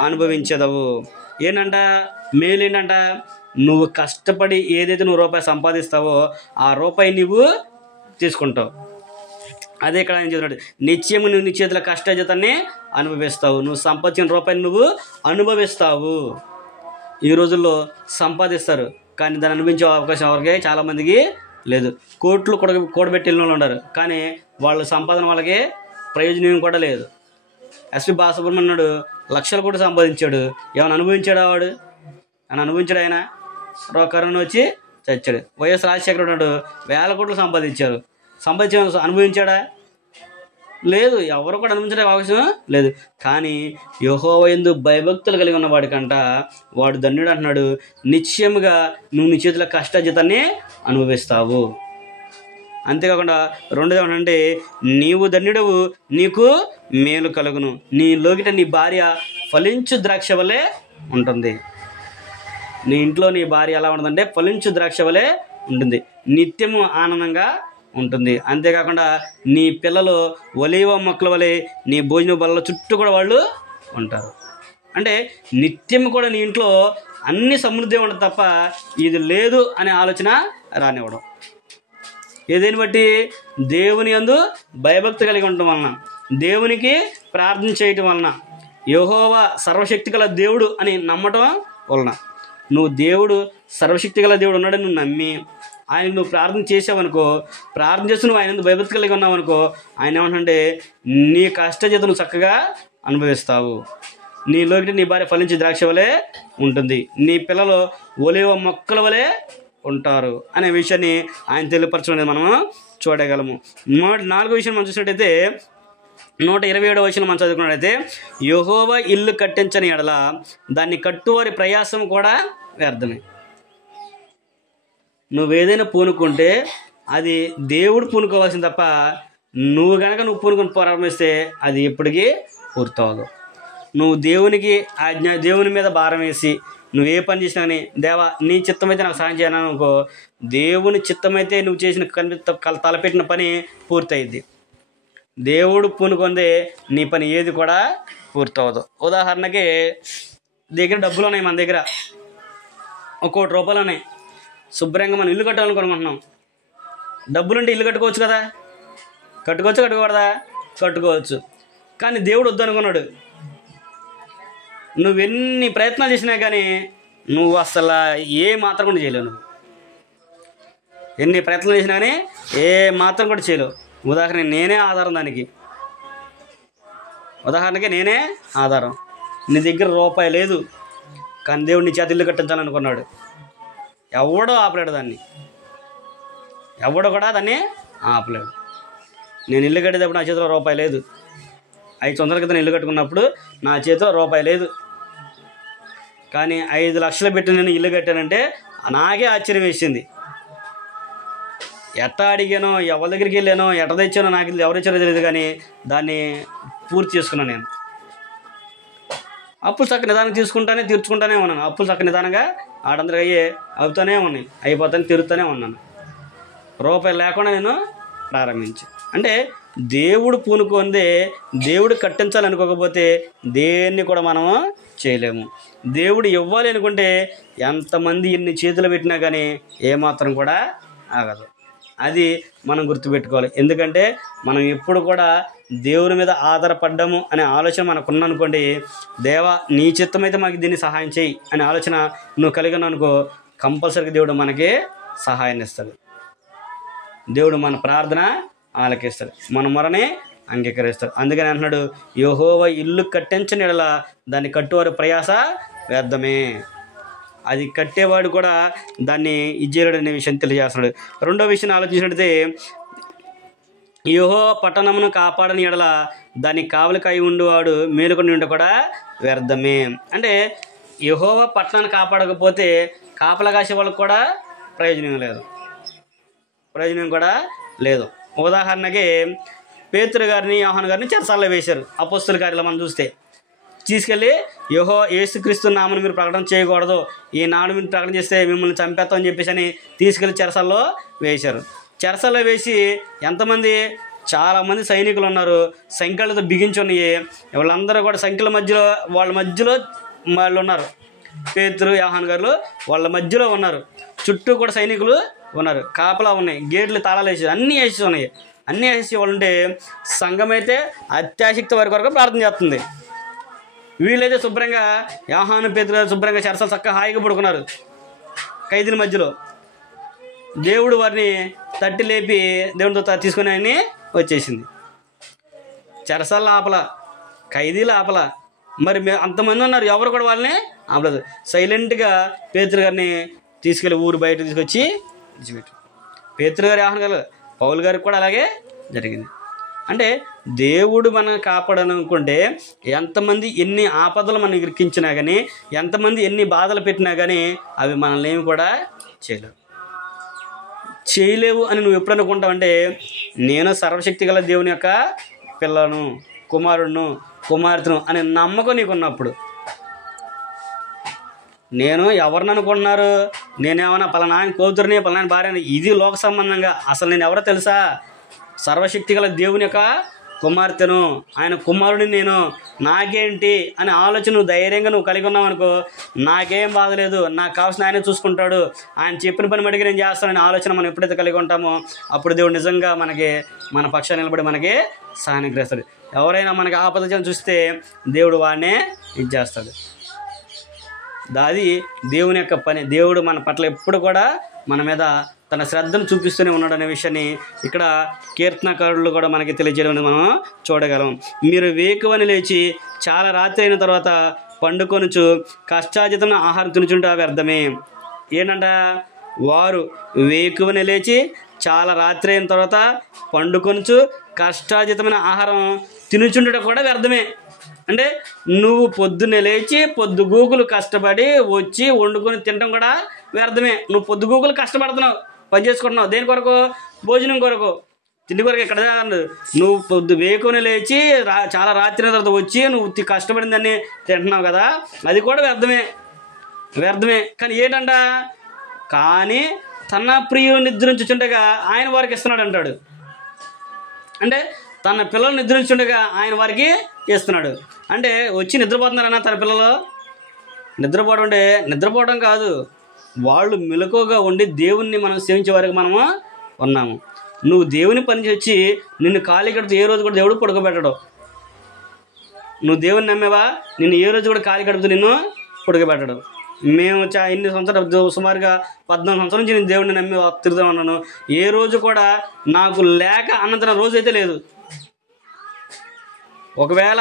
అనుభవించదవు. ఏంటంట? మేలేంటంట? నువ్వు కష్టపడి ఏదైతే నువ్వు రూపాయి సంపాదిస్తావో ఆ రూపాయి నువ్వు తీసుకుంటావు. అదే ఇక్కడ ఆయన చెప్తున్నాడు, నిత్యము నువ్వు నీ చేతుల కష్టార్జితాన్ని అనుభవిస్తావు. నువ్వు సంపాదించిన రూపాయిని నువ్వు అనుభవిస్తావు. ఈ రోజుల్లో సంపాదిస్తారు కానీ దాన్ని అనుభవించే అవకాశం ఎవరికి చాలామందికి లేదు. కోట్లు కూడబెట్టి వెళ్ళిన వాళ్ళు ఉన్నారు కానీ వాళ్ళ సంపాదన వాళ్ళకి ప్రయోజనం కూడా లేదు. ఎస్పి బాలసుబ్రహ్మణ్యం ఉన్నాడు, లక్షలు కూడా సంపాదించాడు, ఏమైనా అనుభవించాడు? వాడు అని అనుభవించాడు. ఆయన కరోనా వచ్చి చచ్చాడు. వైఎస్ రాజశేఖర్ ఉన్నాడు, 1000 కోట్లు సంపాదించారు, అనుభవించాడా? లేదు. ఎవరు కూడా అనుభవించడానికి అవకాశం లేదు. కానీ యెహోవా యందు భయభక్తులు కలిగి ఉన్న వాడికంట వాడు ధన్యుడు అంటున్నాడు, నిశ్చయముగా నువ్వు నీ చేతుల కష్టార్జితాన్ని అనుభవిస్తావు. అంతేకాకుండా రెండోది ఏమంటే, నీవు ధన్యుడవు, నీకు మేలు కలుగును, నీ లోకిట నీ భార్య ఫలించు ద్రాక్ష వలె ఉంటుంది. నీ ఇంట్లో నీ భార్య ఎలా ఉంటుందంటే ఫలించు ద్రాక్ష వలె ఉంటుంది, నిత్యము ఆనందంగా ఉంటుంది. అంతేకాకుండా నీ పిల్లలు ఒలీవ మొక్కల వలె నీ భోజన బల్ల చుట్టూ కూడా వాళ్ళు ఉంటారు. అంటే నిత్యం కూడా నీ ఇంట్లో అన్ని సమృద్ధి ఉండదు తప్ప ఇది లేదు అనే ఆలోచన రానివ్వడం. ఏదేని బట్టి దేవుని యందు భయభక్తి కలిగి ఉండటం వలన, దేవునికి ప్రార్థన చేయటం వలన, యెహోవా సర్వశక్తి గల దేవుడు అని నమ్మటం వలన, నువ్వు దేవుడు సర్వశక్తి గల దేవుడు ఉన్నాడని నువ్వు నమ్మి ఆయన నువ్వు ప్రార్థన చేసావనుకో, ప్రార్థన చేస్తూ నువ్వు ఆయన భయభక్తి కలిగి ఉన్నావనుకో, ఆయన ఏమంటే నీ కష్టజీతం నువ్వు చక్కగా అనుభవిస్తావు. నీలోకి నీ భార్య ఫలించే ద్రాక్ష వలె ఉంటుంది, నీ పిల్లలు ఒలీవ మొక్కల వలె ఉంటారు అనే విషయాన్ని ఆయన తెలియపరచడం అనేది మనము చూడగలము. 4వ విషయం మనం చూసినట్టయితే 127వ వచనం మనం చదువుకున్నట్లయితే, యెహోవా ఇల్లు కట్టించని ఎడల దాన్ని కట్టువారి ప్రయాసం కూడా వ్యర్థమే. నువ్వేదైనా పూనుకుంటే అది దేవుడు పూనుకోవాల్సింది తప్ప నువ్వు పూనుకొని ప్రారంభిస్తే అది ఎప్పటికీ పూర్తవదు. నువ్వు దేవుని మీద భారం వేసి నువ్వు ఏ పని చేసినా కానీ, దేవా నీ చిత్తమైతే నాకు సాయం చేయను అనుకో, దేవుని చిత్తమైతే నువ్వు చేసిన తలపెట్టిన పని పూర్తయింది. దేవుడు పూనుకొందే నీ పని ఏది కూడా పూర్తవదు. ఉదాహరణకి దగ్గర డబ్బులు ఉన్నాయి, మన దగ్గర 1 కోటి రూపాయలు ఉన్నాయి, శుభ్రంగా మనం ఇల్లు కట్టాలనుకుంటున్నాం. డబ్బులుంటే ఇల్లు కట్టుకోవచ్చు కదా, కట్టుకోవచ్చా? కట్టుకోవచ్చు. కానీ దేవుడు వద్దనుకున్నాడు. నువ్వెన్ని ప్రయత్నాలు చేసినా కానీ నువ్వు అసలు ఏ మాత్రం కూడా చేయలేవు. నువ్వు ఎన్ని ప్రయత్నాలు చేసినా కానీ ఏ మాత్రం కూడా చేయలేవు. ఉదాహరణకి నేనే ఆధారం. నీ దగ్గర రూపాయి లేదు, కానీ దేవుడు నీ చేతి ఇల్లు కట్టించాలనుకున్నాడు. ఎవడో ఆపలేడు దాన్ని, ఎవడో కూడా దాన్ని ఆపలేడు. నేను ఇల్లు కట్టేటప్పుడు నా చేతిలో రూపాయి లేదు. 5 సంవత్సరాల క్రితం ఇల్లు కట్టుకున్నప్పుడు నా చేతిలో రూపాయి లేదు. కానీ 5 లక్షలు పెట్టి నేను ఇల్లు కట్టానంటే నాకే ఆశ్చర్యం వేసింది. ఎట్ట అడిగానో, ఎవరి దగ్గరికి వెళ్ళానో, ఎట్ట తెచ్చానో నాకు ఎవరు ఇచ్చారో తెలియదు, కానీ దాన్ని పూర్తి చేసుకున్నాను. నేను అప్పులు చక్క నిదానంగా తీర్చుకుంటానే ఉన్నాను. అప్పులు చక్క నిదానంగా ఆడందరికీ అవుతూనే ఉన్నాయి, తిరుగుతూనే ఉన్నాను. రూపాయలు లేకుండా నేను ప్రారంభించి. అంటే దేవుడు పూనుకుందే దేవుడు కట్టించాలనుకోకపోతే దేన్ని కూడా మనము చేయలేము. దేవుడు ఇవ్వాలి అనుకుంటే ఎంతమంది ఎన్ని చేతులు పెట్టినా కానీ ఏమాత్రం కూడా ఆగదు. అది మనం గుర్తుపెట్టుకోవాలి. ఎందుకంటే మనం ఎప్పుడు కూడా దేవుని మీద ఆధారపడ్డాము అనే ఆలోచన మనకున్ననుకోండి, దేవా నీ చిత్తమైతే మాకు దీన్ని సహాయం చేయి అనే ఆలోచన నువ్వు కలిగిననుకో, కంపల్సరీగా దేవుడు మనకి సహాయాన్ని ఇస్తాడు. దేవుడు మన ప్రార్థన ఆలకిస్తాడు, మన మొరని అంగీకరిస్తాడు. అందుకని అంటున్నాడు, యెహోవా ఇల్లు కట్టించని యెడల దాన్ని కట్టువారి ప్రయాస వ్యర్థమే. అది కట్టేవాడు కూడా దాన్ని ఇచ్చేయలేడు అనే విషయం తెలియజేస్తున్నాడు. రెండో విషయం ఆలోచించినట్లయితే, యెహోవా పట్టణమును కాపాడని యెడల దాన్ని కావలి కాయి ఉండేవాడు మేలుకొని ఉంటే కూడా వ్యర్థమే. అంటే యెహోవా పట్టణాన్ని కాపాడకపోతే కాపలా కాసే వాళ్ళకు కూడా ప్రయోజనం కూడా లేదు. ఉదాహరణకి పేతురు గారిని, యోహాను గారిని చెరసాలలో వేశారు. అపోస్తుల కార్యాలు మనం చూస్తే తీసుకెళ్ళి యేసుక్రీస్తు నామమును మీరు ప్రకటన చేయకూడదు, ఈ నాడు మీరు ప్రకటన చేస్తే మిమ్మల్ని చంపేస్తామని చెప్పేసి అని తీసుకెళ్ళి చెరసాల్లో వేశారు. చెరసాల్లో వేసి ఎంతమంది, చాలామంది సైనికులు ఉన్నారు, సంఖ్యలతో బిగించి ఉన్నాయి. వాళ్ళందరూ కూడా సంఖ్యల మధ్యలో వాళ్ళు ఉన్నారు. పేతురు, యోహాను గారు వాళ్ళ మధ్యలో ఉన్నారు. చుట్టూ కూడా సైనికులు ఉన్నారు, కాపలా ఉన్నాయి, గేట్లు తాళాలు వేసి అన్నీ వేసి వాళ్ళు ఉంటే సంఘం అయితే అత్యాశక్తి వరకు ప్రార్థన చేస్తుంది. వీళ్ళైతే శుభ్రంగా యోహాను, పేతురు శుభ్రంగా చెరసాలు చక్కగా హాయిగా పడుకున్నారు ఖైదీల మధ్యలో. దేవుడు వారిని తట్టి లేపి దేవునితో తీసుకుని ఆయన్ని వచ్చేసింది. చెరసాల ఆపల, ఖైదీల ఆపల, మరి అంతమంది ఉన్నారు, ఎవరు కూడా వాళ్ళని ఆపలేదు. సైలెంట్గా పేతురు గారిని తీసుకెళ్ళి ఊరు బయట తీసుకొచ్చి విడిచిపెట్టు. పేతురు గారు, యోహాను గారు, పౌలు గారికి కూడా అలాగే జరిగింది. అంటే దేవుడు మనల్ని కాపాడనుకుంటే ఎంతమంది ఎన్ని ఆపదలు మనం ఇరికించినా కానీ, ఎంతమంది ఎన్ని బాధలు పెట్టినా కానీ అవి మనల్ని ఏమి కూడా చేయలేవు అని నువ్వు ఎప్పుడు అనుకుంటావంటే, నేను సర్వశక్తి గల దేవుని యొక్క పిల్లను, కుమార్తెను అనే నమ్మకం నీకున్నప్పుడు. నేను ఎవరిని అనుకుంటున్నారు, నేనేమన్నా పలానా కూతురిని, పలానా భార్యని, ఇది లోక సంబంధంగా. అసలు నేను ఎవరో తెలుసా? సర్వశక్తి గల దేవుని యొక్క కుమార్తెను, ఆయన కుమారుడిని నేను, నాకేంటి అనే ఆలోచన నువ్వు ధైర్యంగా నువ్వు కలిగి ఉన్నావు అనుకో, నాకేం బాధ లేదు, నాకు కావాల్సిన ఆయనే చూసుకుంటాడు, ఆయన చెప్పిన పని మటుకు నేను చేస్తానని ఆలోచన మనం ఎప్పుడైతే కలిగి ఉంటామో అప్పుడు దేవుడు నిజంగా మన పక్షాన్ని నిలబడి మనకి సహాయం చేస్తాడు. ఎవరైనా మనకి ఆపద చూస్తే దేవుడు వాడినే ఇచ్చేస్తాడు. అది దేవుని యొక్క పని. దేవుడు మన పట్ల ఎప్పుడు కూడా మన మీద తన శ్రద్ధను చూపిస్తూనే ఉన్నాడు అనే విషయాన్ని ఇక్కడ కీర్తనకారులు కూడా మనకి తెలియజేయడం మనం చూడగలం. మీరు వేకువని లేచి చాలా రాత్రి అయిన తర్వాత పండుకొనుచు కష్టార్జితమైన ఆహారం తినుచుంటే వ్యర్థమే. ఏంటంట, వారు వేకువని లేచి చాలా రాత్రి అయిన తర్వాత పండుకొనుచు కష్టార్జితమైన ఆహారం తినుచుండట కూడా వ్యర్థమే. అంటే నువ్వు పొద్దున్నే లేచి పొద్దుగూకులు కష్టపడి వచ్చి వండుకొని తినడం కూడా వ్యర్థమే. నువ్వు పొద్దుగూకులు కష్టపడుతున్నావు, పని చేసుకుంటున్నావు, దేని కొరకు? భోజనం కొరకు, తిండి కొరకు. ఇక్కడ నువ్వు పొద్దు వేకుని లేచి చాలా రాత్రి తర్వాత వచ్చి నువ్వు కష్టపడిన దాన్ని తింటున్నావు కదా, అది కూడా వ్యర్థమే. కానీ ఏంటంట? కానీ తన ప్రియులు నిద్రించుచుండగా ఆయన వారికి ఇస్తున్నాడు అంటాడు. అంటే తన పిల్లలు నిద్రించుండగా ఆయన వారికి ఇస్తున్నాడు. అంటే వచ్చి నిద్రపోతున్నారన్నా తన పిల్లలు? నిద్రపోవడం అంటే నిద్రపోవడం కాదు, వాళ్ళు మెలకువగా ఉండి దేవుణ్ణి మనం సేవించే వారికి మనము ఉన్నాము. నువ్వు దేవుని పని వచ్చి నిన్ను ఖాళీ కడుతూ ఏ రోజు కూడా దేవుడు పడుకోబెట్టడు. నువ్వు దేవుని నమ్మేవా, నిన్ను ఏ రోజు కూడా ఖాళీ కడుపుతూ నిన్ను పడుకోబెట్టడు. మేము ఇన్ని సంవత్సరాలు, సుమారుగా 14 సంవత్సరాల నుంచి నేను దేవుడిని నమ్మి తిరుగుతూ ఉన్నాను. ఏ రోజు కూడా నాకు లేక అన్నంతన రోజు అయితే లేదు. ఒకవేళ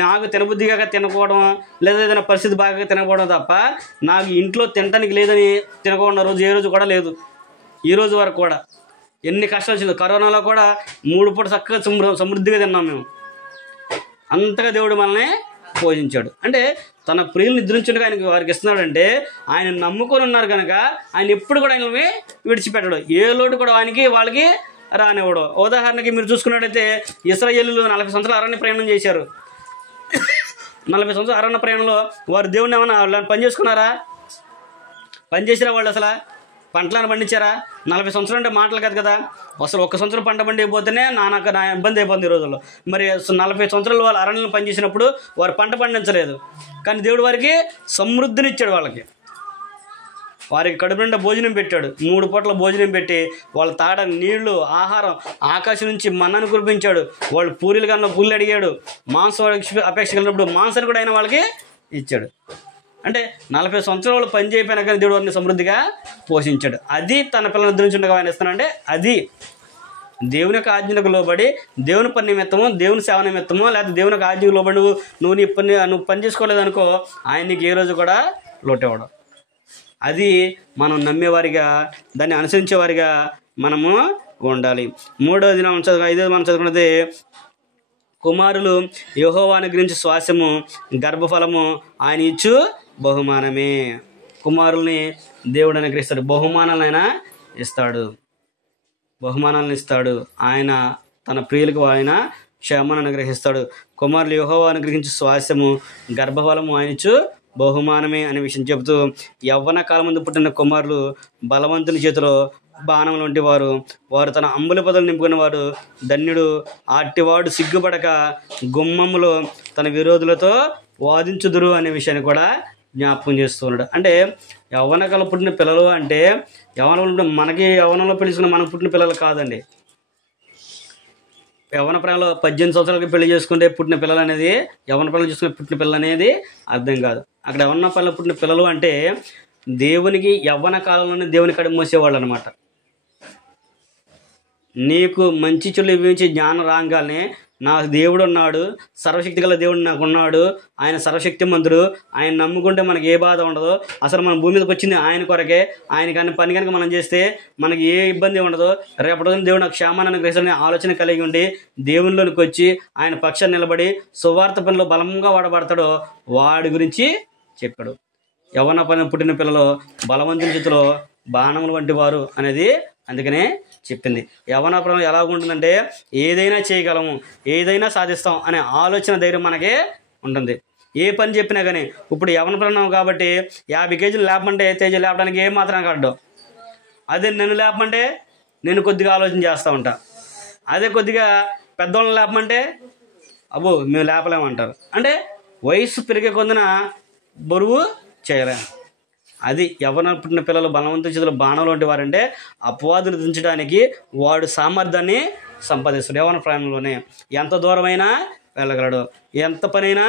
నాకు తినబుద్ధిగా తినకపోవడం, లేదా ఏదైనా పరిస్థితి బాగా తినకపోవడం తప్ప నాకు ఇంట్లో తినడానికి లేదని తినకుండా రోజు ఏ రోజు కూడా లేదు. ఈ రోజు వరకు కూడా ఎన్ని కష్టాలు వచ్చింది. కరోనాలో కూడా 3 పూట చక్కగా సమృద్ధిగా తిన్నాం మేము. అంతగా దేవుడు మనల్ని పోషించాడు. అంటే తన ప్రియులు నిద్రించుండగా ఆయనకి వారికి ఇస్తున్నాడంటే ఆయన నమ్ముకొని ఉన్నారు కనుక ఆయన ఎప్పుడు కూడా ఆయనవి విడిచిపెట్టడు. ఏ లోటు కూడా వాళ్ళకి రానివ్వడు. ఉదాహరణకి మీరు చూసుకున్నట్టయితే ఇశ్రాయేలీయులు 40 సంవత్సరాలు అరణ్య ప్రయాణం చేశారు. 40 సంవత్సరాల అరణ్య ప్రయాణంలో వారు దేవుడిని ఏమన్నా వాళ్ళని పని చేసుకున్నారా? పని చేసిరా? వాళ్ళు అసలు పంటలను పండించారా? 40 సంవత్సరాలు అంటే మాటలు కాదు కదా. అసలు 1 సంవత్సరం పంట పండిపోతేనే నా ఇబ్బంది అయిపోతుంది ఈ రోజుల్లో. మరి 40 సంవత్సరాలు వాళ్ళు అరణ్యంలో పనిచేసినప్పుడు వారు పంట పండించలేదు, కానీ దేవుడు వారికి సమృద్ధినిచ్చాడు. వారికి కడుపు నిండా భోజనం పెట్టాడు. 3 పూటల భోజనం పెట్టి వాళ్ళ తాగడానికి నీళ్లు, ఆహారం, ఆకాశం నుంచి మన్నాను కురిపించాడు. వాళ్ళు పూరీలు కన్నా పూలు అడిగాడు. మాంసం అపేక్ష కలిగినప్పుడు మాంసాన్ని కూడా ఆయన వాళ్ళకి ఇచ్చాడు. అంటే 40 సంవత్సరాలు పని చేయకపోయినా కానీ దేవుడు వారిని సమృద్ధిగా పోషించాడు. అది తన పిల్లలు నిద్రించుండగా ఆయన ఇస్తానంటే అది దేవుని యొక్క ఆజ్ఞలకు లోబడి దేవుని పని నిమిత్తమో, దేవుని సేవ నిమిత్తమో, లేకపోతే దేవుని యొక్క ఆజ్ఞకు లోబడి నువ్వు పని చేసుకోలేదనుకో ఆయన నీకు ఏ రోజు కూడా లోటేవాడు. అది మనం నమ్మేవారిగా, దాన్ని అనుసరించేవారిగా మనము ఉండాలి. 3వ మనం 5వ మనం చదువుకున్నది, కుమారులు యెహోవా అనుగ్రహించు శ్వాసము, గర్భఫలము ఆయన ఇచ్చు బహుమానమే. కుమారుల్ని దేవుడు అనుగ్రహిస్తాడు, బహుమానాలను ఇస్తాడు. ఆయన తన ప్రియులకు ఆయన క్షేమాన్ని అనుగ్రహిస్తాడు. కుమారులు యెహోవా అనుగ్రహించు శ్వాసము, గర్భఫలము ఆయన ఇచ్చు బహుమానమే అనే విషయం చెబుతూ, యవ్వన కాలం ముందు పుట్టిన కుమారులు బలవంతుని చేతిలో బాణములు వంటి వారు తన అంబుల పొదలు నింపుకున్న వారు ధన్యుడు. అట్టివాడు సిగ్గుపడక గుమ్మములో తన విరోధులతో వాదించుదురు అనే విషయాన్ని కూడా జ్ఞాపకం చేస్తూ ఉన్నాడు. అంటే యవ్వన కాలం పుట్టిన పిల్లలు అంటే యవ్వనంలో పెళ్లిసుకున్న మనకు పుట్టిన పిల్లలు కాదండి. యవ్వన ప్రాయంలో 18 సంవత్సరాలకి పెళ్లి చేసుకుంటే పుట్టిన పిల్లలు అనేది, యవ్వన ప్రాయంలో చేసుకునే పుట్టిన పిల్లలు అనేది అర్థం కాదు. అక్కడ యవ్వన ప్రాయంలో పుట్టిన పిల్లలు అంటే దేవునికి యవ్వన కాలంలోనే దేవుని కడుపు మోసేవాళ్ళు అనమాట. నీకు మంచి చెడు వివరించి జ్ఞానం రాగానే నాకు దేవుడు ఉన్నాడు, సర్వశక్తి గల దేవుడు నాకు ఉన్నాడు, ఆయన సర్వశక్తిమంతుడు, ఆయన నమ్ముకుంటే మనకి ఏ బాధ ఉండదు, అసలు మన భూమి మీదకి వచ్చింది ఆయన కొరకే, ఆయన కానీ పని కనుక మనం చేస్తే మనకి ఏ ఇబ్బంది ఉండదు, రేపటి రోజున దేవుడు నాకు క్షేమాన్ని అనుగ్రహించాలనే ఆలోచన కలిగి ఉండి దేవునిలోనికి వచ్చి ఆయన పక్షాన్ని నిలబడి సువార్త పనిలో బలంగా వాడబడతాడో వాడి గురించి చెప్పాడు. యవ్వన పని పుట్టిన పిల్లలు బలవంతుని చేతిలో బాణములు వంటి వారు అనేది అందుకనే చెప్పింది. యవ్వన ప్రాయం ఎలా ఉంటుందంటే ఏదైనా చేయగలము, ఏదైనా సాధిస్తాం అనే ఆలోచన ధైర్యం మనకే ఉంటుంది. ఏ పని చెప్పినా కానీ ఇప్పుడు యవ్వన ప్రాయం కాబట్టి 50 కేజీలు లేపమంటే తేజ లేపడానికి ఏం మాత్రం కడ్డు. అదే నన్ను లేపమంటే నేను కొద్దిగా ఆలోచన చేస్తూ ఉంటా. అదే కొద్దిగా పెద్దవాళ్ళని లేపమంటే అబ్బో మేము లేపలేమంటారు. అంటే వయసు పెరిగే కొద్దిన బరువు చేయలేము. అది యవ్వన పుట్టిన పిల్లలు బలవంతుని చేతులు బాణాలు వంటి వారంటే అపవాదులు దించడానికి వాడు సామర్థ్యాన్ని సంపాదిస్తాడు. యవ్వన ప్రాయంలోనే ఎంత దూరమైనా వెళ్ళగలడు, ఎంత పనైనా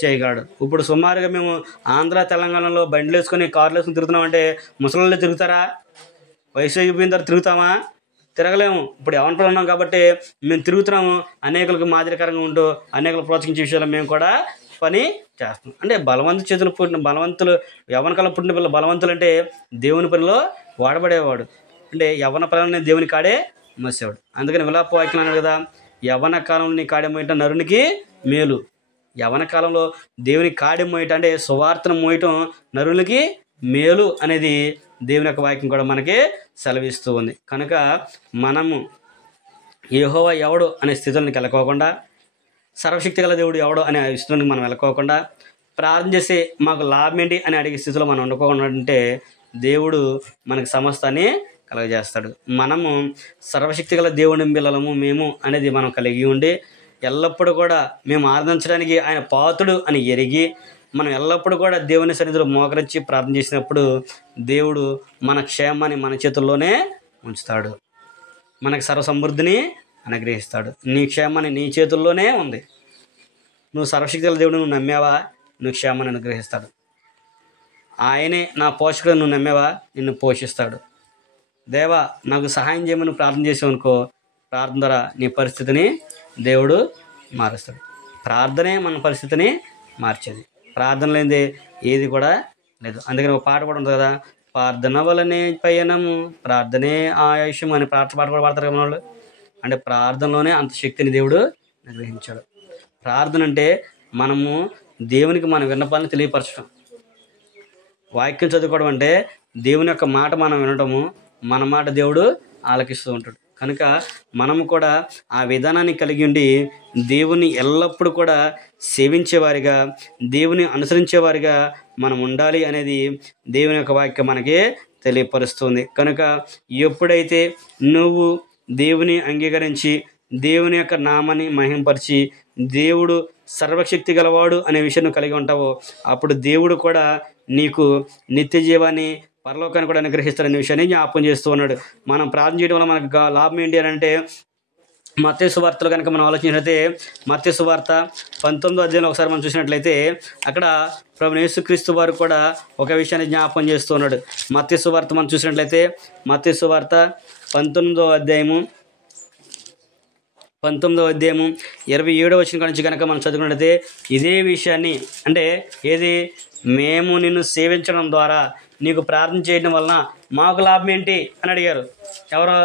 చేయగలడు. ఇప్పుడు సుమారుగా మేము ఆంధ్ర తెలంగాణలో బండ్లు వేసుకొని కార్లు వేసుకొని తిరుగుతున్నామంటే ముసలిళ్ళు తిరుగుతారా? వయసు అయిపోయిన తర్వాత తిరుగుతామా? తిరగలేము. ఇప్పుడు యవ్వన పిల్లలు ఉన్నాం కాబట్టి మేము తిరుగుతున్నాము. అనేకులకు మాదిరికరంగా ఉంటూ అనేకులు ప్రోత్సహించే విషయాలు మేము కూడా పని చేస్తున్నాం. అంటే బలవంతు చేతులు పుట్టిన బలవంతులు, యవ్వన కాలం పుట్టిన పిల్లలు బలవంతులు అంటే దేవుని పనిలో వాడబడేవాడు. అంటే యవ్వన పిల్లలని దేవుని కాడే మోసేవాడు. అందుకని విలాప వాక్యం అన్నాడు కదా, యవ్వన కాలంలో నీ కాడి మోయటం నరునికి మేలు. యవ్వన కాలంలో దేవుని కాడి మోయటం అంటే సువార్తను మోయటం నరునికి మేలు అనేది దేవుని యొక్క వాక్యం కూడా మనకి సెలవిస్తూ ఉంది. కనుక మనము యెహోవా ఎవడు అనే స్థితులను వెళ్ళకోకుండా, సర్వశక్తి గల దేవుడు ఎవడు అనే స్థితులను మనం వెళ్ళకోకుండా, ప్రార్థన చేసి మాకు లాభం ఏంటి అని అడిగే స్థితిలో మనం వండుకోకుండా ఉంటే దేవుడు మనకి సమస్తాన్ని కలుగజేస్తాడు. మనము సర్వశక్తి గల దేవుని పిల్లలము మేము అనేది మనం కలిగి ఉండి, ఎల్లప్పుడూ కూడా మేము ఆరాధించడానికి ఆయన పాత్రుడు అని ఎరిగి మనం ఎల్లప్పుడూ కూడా దేవుని సన్నిధిలో మోకరించి ప్రార్థన చేసినప్పుడు దేవుడు మన క్షేమాన్ని మన చేతుల్లోనే ఉంచుతాడు, మనకు సర్వసమృద్ధిని అనుగ్రహిస్తాడు. నీ క్షేమాన్ని నీ చేతుల్లోనే ఉంది. నువ్వు సర్వశక్తి గల దేవుడు, నువ్వు నమ్మావా, నువ్వు క్షేమాన్ని అనుగ్రహిస్తాడు. ఆయనే నా పోషకుడు, నువ్వు నమ్మేవా, నిన్ను పోషిస్తాడు. దేవా నాకు సహాయం చేయమని ప్రార్థన చేసావనుకో, ప్రార్థన ద్వారా నీ పరిస్థితిని దేవుడు మారుస్తాడు. ప్రార్థనే మన పరిస్థితిని మార్చేది. ప్రార్థన లేనిదే ఏది కూడా లేదు. అందుకని ఒక పాట కూడా ఉంటుంది కదా, ప్రార్థన వలనే పయనము ప్రార్థనే ఆయుష్యం అని పాట కూడా పాడతారు కదా వాళ్ళు. అంటే ప్రార్థనలోనే అంత శక్తిని దేవుడు నిర్వహించాడు. ప్రార్థన అంటే మనము దేవునికి మన విన్నపాలను తెలియపరచడం. వాక్యం చదువుకోవడం అంటే దేవుని యొక్క మాట మనం వినటము, మన మాట దేవుడు ఆలకిస్తూ ఉంటాడు. కనుక మనము కూడా ఆ విధానాన్ని కలిగి ఉండి దేవుని ఎల్లప్పుడూ కూడా సేవించేవారిగా, దేవుని అనుసరించేవారిగా మనం ఉండాలి అనేది దేవుని యొక్క వాక్యం మనకి తెలియపరుస్తుంది. కనుక ఎప్పుడైతే నువ్వు దేవుని అంగీకరించి దేవుని యొక్క నామాన్ని మహింపరిచి దేవుడు సర్వశక్తి గలవాడు అనే విషయం కలిగి ఉంటావో, అప్పుడు దేవుడు కూడా నీకు నిత్య జీవాన్ని, పరలోకాన్ని కూడా అనుగ్రహిస్తాడనే విషయాన్ని జ్ఞాపకం చేస్తూ ఉన్నాడు. మనం ప్రార్థన చేయడం వల్ల మనకు లాభం ఏంటి అని అంటే, మత్తయి సువార్తలో కనుక మనం ఆలోచించినట్లయితే మత్తయి సువార్త 19వ అధ్యాయంలో ఒకసారి మనం చూసినట్లయితే అక్కడ ప్రభువైన యేసుక్రీస్తు వారు కూడా ఒక విషయాన్ని జ్ఞాపకం చేస్తూ ఉన్నాడు. మత్తయి సువార్త మనం చూసినట్లయితే మత్తయి సువార్త 19వ అధ్యాయము 27వ వచనం నుంచి కనుక మనం చదువుకున్నట్లయితే ఇదే విషయాన్ని, అంటే ఏది, మేము నిన్ను సేవించడం ద్వారా నీకు ప్రార్థన చేయడం వలన మాకు లాభం ఏంటి అని అడిగారు. ఎవరు?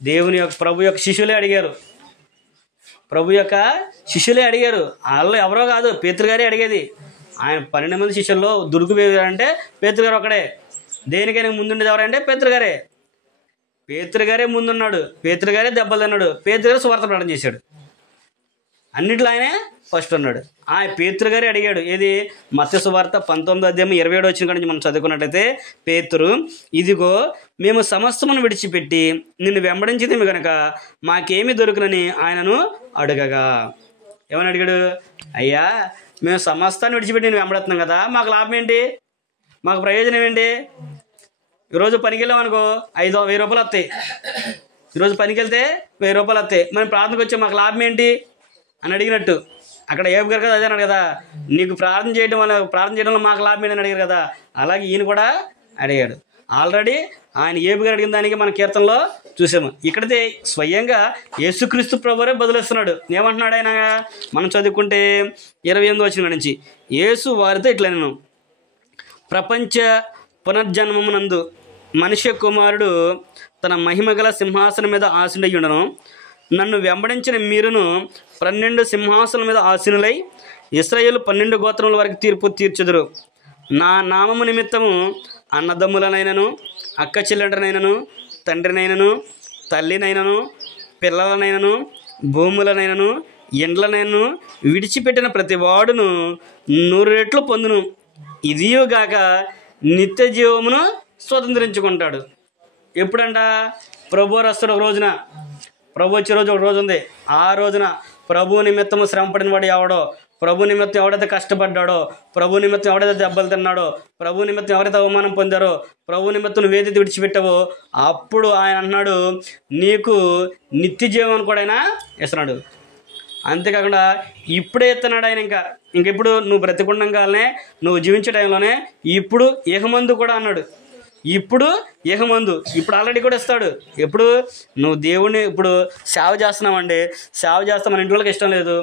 దేవుని యొక్క ప్రభు యొక్క శిష్యులే అడిగారు. ప్రభు యొక్క శిష్యులే అడిగారు. వాళ్ళు ఎవరో కాదు, పేతురు గారే అడిగేది. ఆయన 12 మంది శిష్యుల్లో దుర్గు అంటే పేతురు గారు ఒకడే. దేనికైనా ముందుండేది ఎవరంటే పేతురు గారే. పేతురు గారే ముందున్నాడు, పేతురు గారే దెబ్బలు తిన్నాడు, పేతురు గారు సువార్త ప్రకటన చేశాడు. అన్నిట్లో ఆయనే ఫస్ట్ ఉన్నాడు. ఆ పేతురు గారే అడిగాడు. ఏది? మత్తయి సువార్త 19వ అధ్యాయం 27వ వచనం నుంచి మనం చదువుకున్నట్లయితే, పేతురు, ఇదిగో మేము సమస్తమును విడిచిపెట్టి నిన్ను వెంబడించితిమి గనక మాకేమి దొరుకునని ఆయనను అడగగా. ఏమని అడిగాడు? అయ్యా, మేము సమస్తాన్ని విడిచిపెట్టి నేను వెంబడుతున్నాం కదా, మాకు లాభం ఏంటి, మాకు ప్రయోజనం ఏంటి? ఈరోజు పనికి వెళ్ళాం అనుకో 1000 రూపాయలు వస్తాయి. ఈరోజు పనికి వెళ్తే 1000 రూపాయలు వస్తాయి. మనం ప్రార్థనకు వచ్చే మాకు లాభం ఏంటి అని అడిగినట్టు అక్కడ ఏబు గారు కదా అదే అన్నాడు కదా, నీకు ప్రార్థన చేయడం వల్ల మాకు లాభం ఏంటి అని అడిగారు కదా, అలాగే ఈయన కూడా అడిగాడు. ఆల్రెడీ ఆయన ఏబు గారు అడిగిన దానికి మన కీర్తనలో చూసాము. ఇక్కడైతే స్వయంగా యేసుక్రీస్తు ప్రభువే బదులిస్తున్నాడు. ఏమంటున్నాడు ఆయన? మనం చదువుకుంటే 28వ వచనం నుంచి, యేసు వారితో ఇట్లా, నేను ప్రపంచ పునర్జన్మమునందు మనుష్య కుమారుడు తన మహిమగల సింహాసనం మీద ఆసీనుడయ్యుండను. నన్ను వెంబడించిన మీరును 12 సింహాసనం మీద ఆసీనులై ఇశ్రాయేలు 12 గోత్రముల వరకు తీర్పు తీర్చుదురు. నా నామము నిమిత్తము అన్నదమ్ములనైనను, అక్క చెల్లెండ్రనైనను, తండ్రినైనను, తల్లినైనను, పిల్లలనైనను, భూములనైనను, ఎండ్లనైనను విడిచిపెట్టిన ప్రతి వాడును 100 రెట్లు పొందును. ఇదియుగాక నిత్య జీవమును స్వతంత్రించుకుంటాడు. ఎప్పుడంట? ప్రభు వస్తాడు ఒక రోజున. ప్రభు వచ్చే రోజు ఒక రోజు ఉంది. ఆ రోజున ప్రభు నిమిత్తము శ్రమపడిన వాడు ఎవడో, ప్రభు నిమిత్తం ఎవడైతే కష్టపడ్డాడో, ప్రభు నిమిత్తం ఎవడైతే దెబ్బలు తిన్నాడో, ప్రభు నిమిత్తం ఎవరైతే అవమానం పొందారో, ప్రభు నిమిత్తం నువ్వు ఏదైతే విడిచిపెట్టావో, అప్పుడు ఆయన అన్నాడు నీకు నిత్య జీవం కూడా ఆయన ఇస్తున్నాడు. అంతేకాకుండా ఇప్పుడే ఇస్తున్నాడు ఆయన. ఇంకెప్పుడు నువ్వు బ్రతికుండగానే, నువ్వు జీవించే టైంలోనే ఇప్పుడు ఏహమందు కూడా అన్నాడు. ఇప్పుడు ఏహమందు ఇప్పుడు ఆల్రెడీ కూడా ఇస్తాడు. ఎప్పుడు నువ్వు దేవుడిని ఇప్పుడు సేవ చేస్తున్నావండి, సేవ చేస్తా మన ఇంటి వాళ్ళకి ఇష్టం లేదు,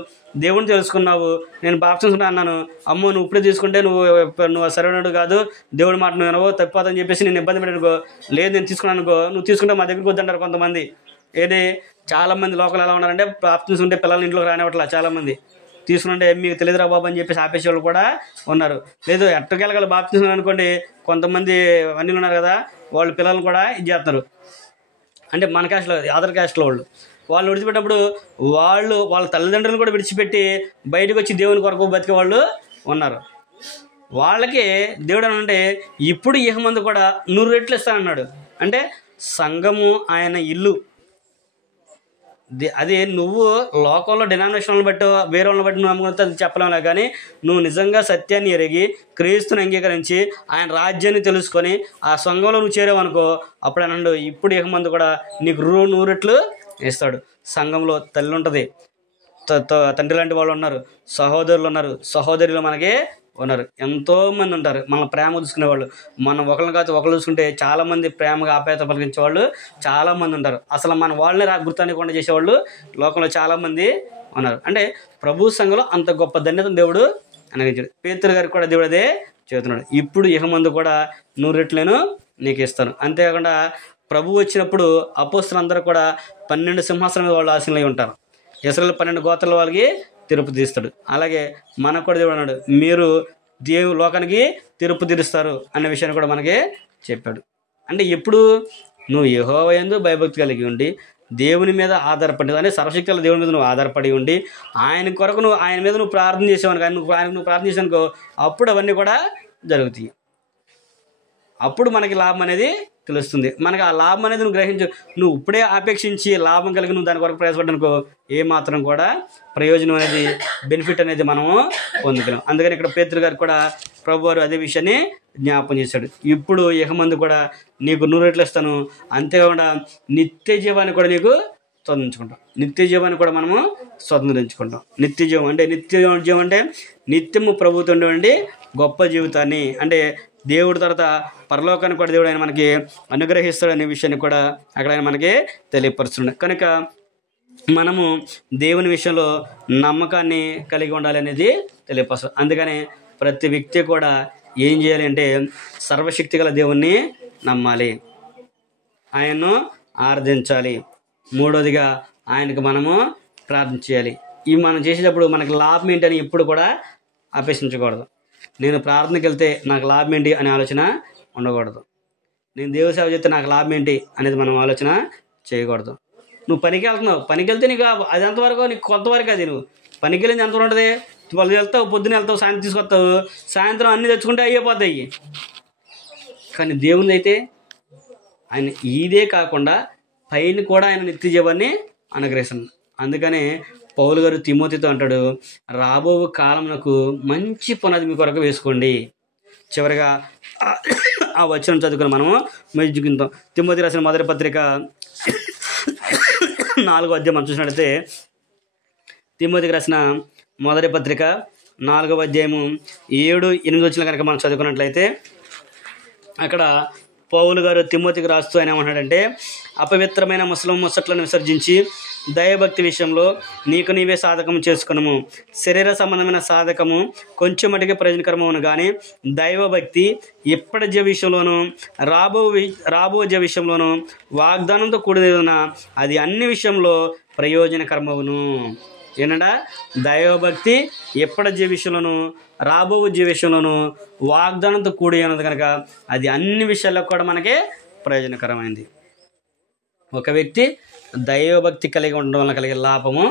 దేవుడిని తెలుసుకున్నావు, నేను బాప్తిస్మం అన్నాను, అమ్మో నువ్వు ఇప్పుడే తీసుకుంటే నువ్వు సరైనడు కాదు, దేవుడి మాట నువ్వు వినవో తప్పిపోదని చెప్పేసి నేను ఇబ్బంది పెట్టనుకో, లేదు నేను తీసుకున్నాను అనుకో, నువ్వు తీసుకుంటే మా దగ్గరికి వద్దంటారు కొంతమంది. ఏది చాలామంది లోకల్ ఎలా ఉన్నారంటే బాప్తిసం ఉంటే పిల్లల్ని ఇంట్లోకి రానివ్వట్లా చాలామంది తీసుకుంటే మీకు తెలియదురా బాబు అని చెప్పేసి ఆపేసే వాళ్ళు కూడా ఉన్నారు. లేదు ఎట్టకెళ్ళగల బాప్తిసం అనుకోండి, కొంతమంది అన్నీ ఉన్నారు కదా, వాళ్ళు పిల్లల్ని కూడా ఇది చేస్తారు. అంటే మన క్యాస్ట్లో అదర్ క్యాస్ట్లో వాళ్ళు విడిచిపెట్టినప్పుడు వాళ్ళ తల్లిదండ్రులను కూడా విడిచిపెట్టి బయటకు వచ్చి దేవుని కొరకు బతికే వాళ్ళు ఉన్నారు. వాళ్ళకి దేవుడు అంటే ఇప్పుడు ఇహమందు కూడా 100 రెట్లు ఇస్తానన్నాడు. అంటే సంఘము ఆయన ఇల్లు. అది నువ్వు లోకంలో డినామినేషన్లను బట్టి వేరే వాళ్ళని బట్టి నువ్వు నమ్ముకుంటే అది చెప్పలేములే, కానీ నువ్వు నిజంగా సత్యాన్ని ఎరిగి క్రీస్తుని అంగీకరించి ఆయన రాజ్యాన్ని తెలుసుకొని ఆ సంఘంలో నువ్వు చేరావనుకో, అప్పుడు అన్నాడు ఇప్పుడు ఇహమందు కూడా నీకు 100 రెట్లు ఇస్తాడు. సంఘంలో తల్లి ఉంటుంది, తండ్రి లాంటి వాళ్ళు ఉన్నారు, సహోదరులు ఉన్నారు, సహోదరులు మనకి ఉన్నారు, ఎంతోమంది ఉంటారు మన ప్రేమ చూసుకునేవాళ్ళు. మనం ఒకరిని కాదు ఒకరు చూసుకుంటే చాలామంది ప్రేమగా ఆప్యాయత పలికించేవాళ్ళు చాలామంది ఉంటారు. అసలు మన వాళ్ళని గుర్తానికుండా చేసేవాళ్ళు లోకంలో చాలామంది ఉన్నారు. అంటే ప్రభు సంఘంలో అంత గొప్ప ధన్యతను దేవుడు అనుగ్రహించాడు. పేతురు గారికి కూడా దేవుడు అదే చెబుతున్నాడు, ఇప్పుడు ఇహమందు కూడా 100 రెట్లు నీకు ఇస్తాను. అంతేకాకుండా ప్రభు వచ్చినప్పుడు అపోస్తలులందరూ కూడా 12 సింహాసనం మీద వాళ్ళు ఆశీనులై ఉంటారు. ఇశ్రాయేలు 12 గోత్రాల వాళ్ళకి తిరుపతి తీస్తాడు. అలాగే మనకు కూడా దేవుడు అన్నాడు, మీరు లోకానికి తిరుపతి తీరుస్తారు అనే విషయాన్ని కూడా మనకి చెప్పాడు. అంటే ఎప్పుడు నువ్వు యెహోవా యందు భయభక్తి కలిగి ఉండి దేవుని మీద ఆధారపడి, అంటే సర్వశక్తుల దేవుని మీద నువ్వు ఆధారపడి ఉండి ఆయన కొరకు ఆయన మీద నువ్వు ప్రార్థన చేసావు కానీ నువ్వు ప్రార్థన చేసానుకో, అప్పుడు అవన్నీ కూడా జరుగుతాయి. అప్పుడు మనకి లాభం అనేది తెలుస్తుంది. మనకి ఆ లాభం అనేది నువ్వు గ్రహించు. నువ్వు ఇప్పుడే ఆపేక్షించి లాభం కలిగి నువ్వు దాని కొరకు ప్రయాసపడ్డానుకో, ఏ మాత్రం కూడా ప్రయోజనం అనేది బెనిఫిట్ అనేది మనము పొందుతున్నాం. అందుకని ఇక్కడ పేతురు గారు కూడా ప్రభు వారు అదే విషయాన్ని జ్ఞాపం చేశాడు, ఇప్పుడు ఇహమందు కూడా నీకు 100 రెట్లు ఇస్తాను, అంతేకాకుండా నిత్య జీవాన్ని కూడా నీకు స్వతంత్రించుకుంటాం. నిత్య జీవాన్ని కూడా మనము స్వతంత్రించుకుంటాం. నిత్య జీవం అంటే నిత్యము ప్రభుత్వం ఉండేవండి గొప్ప జీవితాన్ని, అంటే దేవుడి తర్వాత పరలోకాన్ని కూడా దేవుడు ఆయన మనకి అనుగ్రహిస్తాడు అనే విషయాన్ని కూడా అక్కడ ఆయన మనకి తెలియపరుస్తున్నాడు. కనుక మనము దేవుని విషయంలో నమ్మకాన్ని కలిగి ఉండాలి అనేది తెలియపరుస్తుంది. అందుకని ప్రతి వ్యక్తి కూడా ఏం చేయాలి అంటే సర్వశక్తి గల దేవుణ్ణి నమ్మాలి, ఆయన్ను ఆరాధించాలి. మూడోదిగా ఆయనకు మనము ప్రార్థన చేయాలి. ఇవి మనం చేసేటప్పుడు మనకి లాభం ఏంటని ఎప్పుడు కూడా అపేక్షించకూడదు. నేను ప్రార్థనకి వెళ్తే నాకు లాభం ఏంటి అనే ఆలోచన ఉండకూడదు. నేను దేవుని సేవ చేస్తే నాకు లాభం ఏంటి అనేది మనం ఆలోచన చేయకూడదు. నువ్వు పనికి వెళ్తే నీకు అది ఎంతవరకు, నీకు కొంతవరకు అది. నువ్వు పనికి వెళ్ళింది ఎంతవరకు ఉంటుంది, వాళ్ళు వెళ్తావు, పొద్దున్న వెళ్తావు, సాయంత్రం తీసుకొస్తావు, సాయంత్రం అన్నీ తెచ్చుకుంటే అయిపోతాయి. కానీ దేవుని అయితే ఆయన ఇదే కాకుండా పైన కూడా ఆయన నిత్య జీవాన్ని అనుగ్రహిస్తున్నాడు. అందుకనే పౌలు గారు తిమోతితో అంటాడు, రాబో కాలంలో మంచి పునాది మీ కొరకు వేసుకోండి. చివరిగా ఆ వచనం చదువుకుని మనము మెచ్చుకుంటాం. తిమోతి రాసిన మొదటి పత్రిక 4వ అధ్యాయం మనం చూసినట్లయితే, తిమోతికి రాసిన మొదటి పత్రిక 4వ అధ్యాయము 7-8 వచ్చిన కనుక మనం చదువుకున్నట్లయితే, అక్కడ పౌలు గారు తిమోతికి రాస్తూ ఆయన ఏమంటాడంటే, అపవిత్రమైన ముసట్లను విసర్జించి దైవభక్తి విషయంలో నీకు నీవే సాధకము చేసుకునము. శరీర సంబంధమైన సాధకము కొంచెం మటుకే ప్రయోజనకరమవును, కానీ దైవభక్తి ఇప్పటి జీవ విషయంలోనూ రాబో జీవ విషయంలోనూ వాగ్దానంతో కూడిన అది అన్ని విషయంలో ప్రయోజనకరమవును. ఏంటంటే దైవభక్తి ఎప్పటి జీవ విషయంలోనూ రాబో జీవ విషయంలోనూ వాగ్దానంతో కూడి ఉన్నది కనుక అది అన్ని విషయాల్లో కూడా మనకే ప్రయోజనకరమైంది. ఒక వ్యక్తి దైవభక్తి కలిగి ఉండడం వల్ల కలిగే లాభము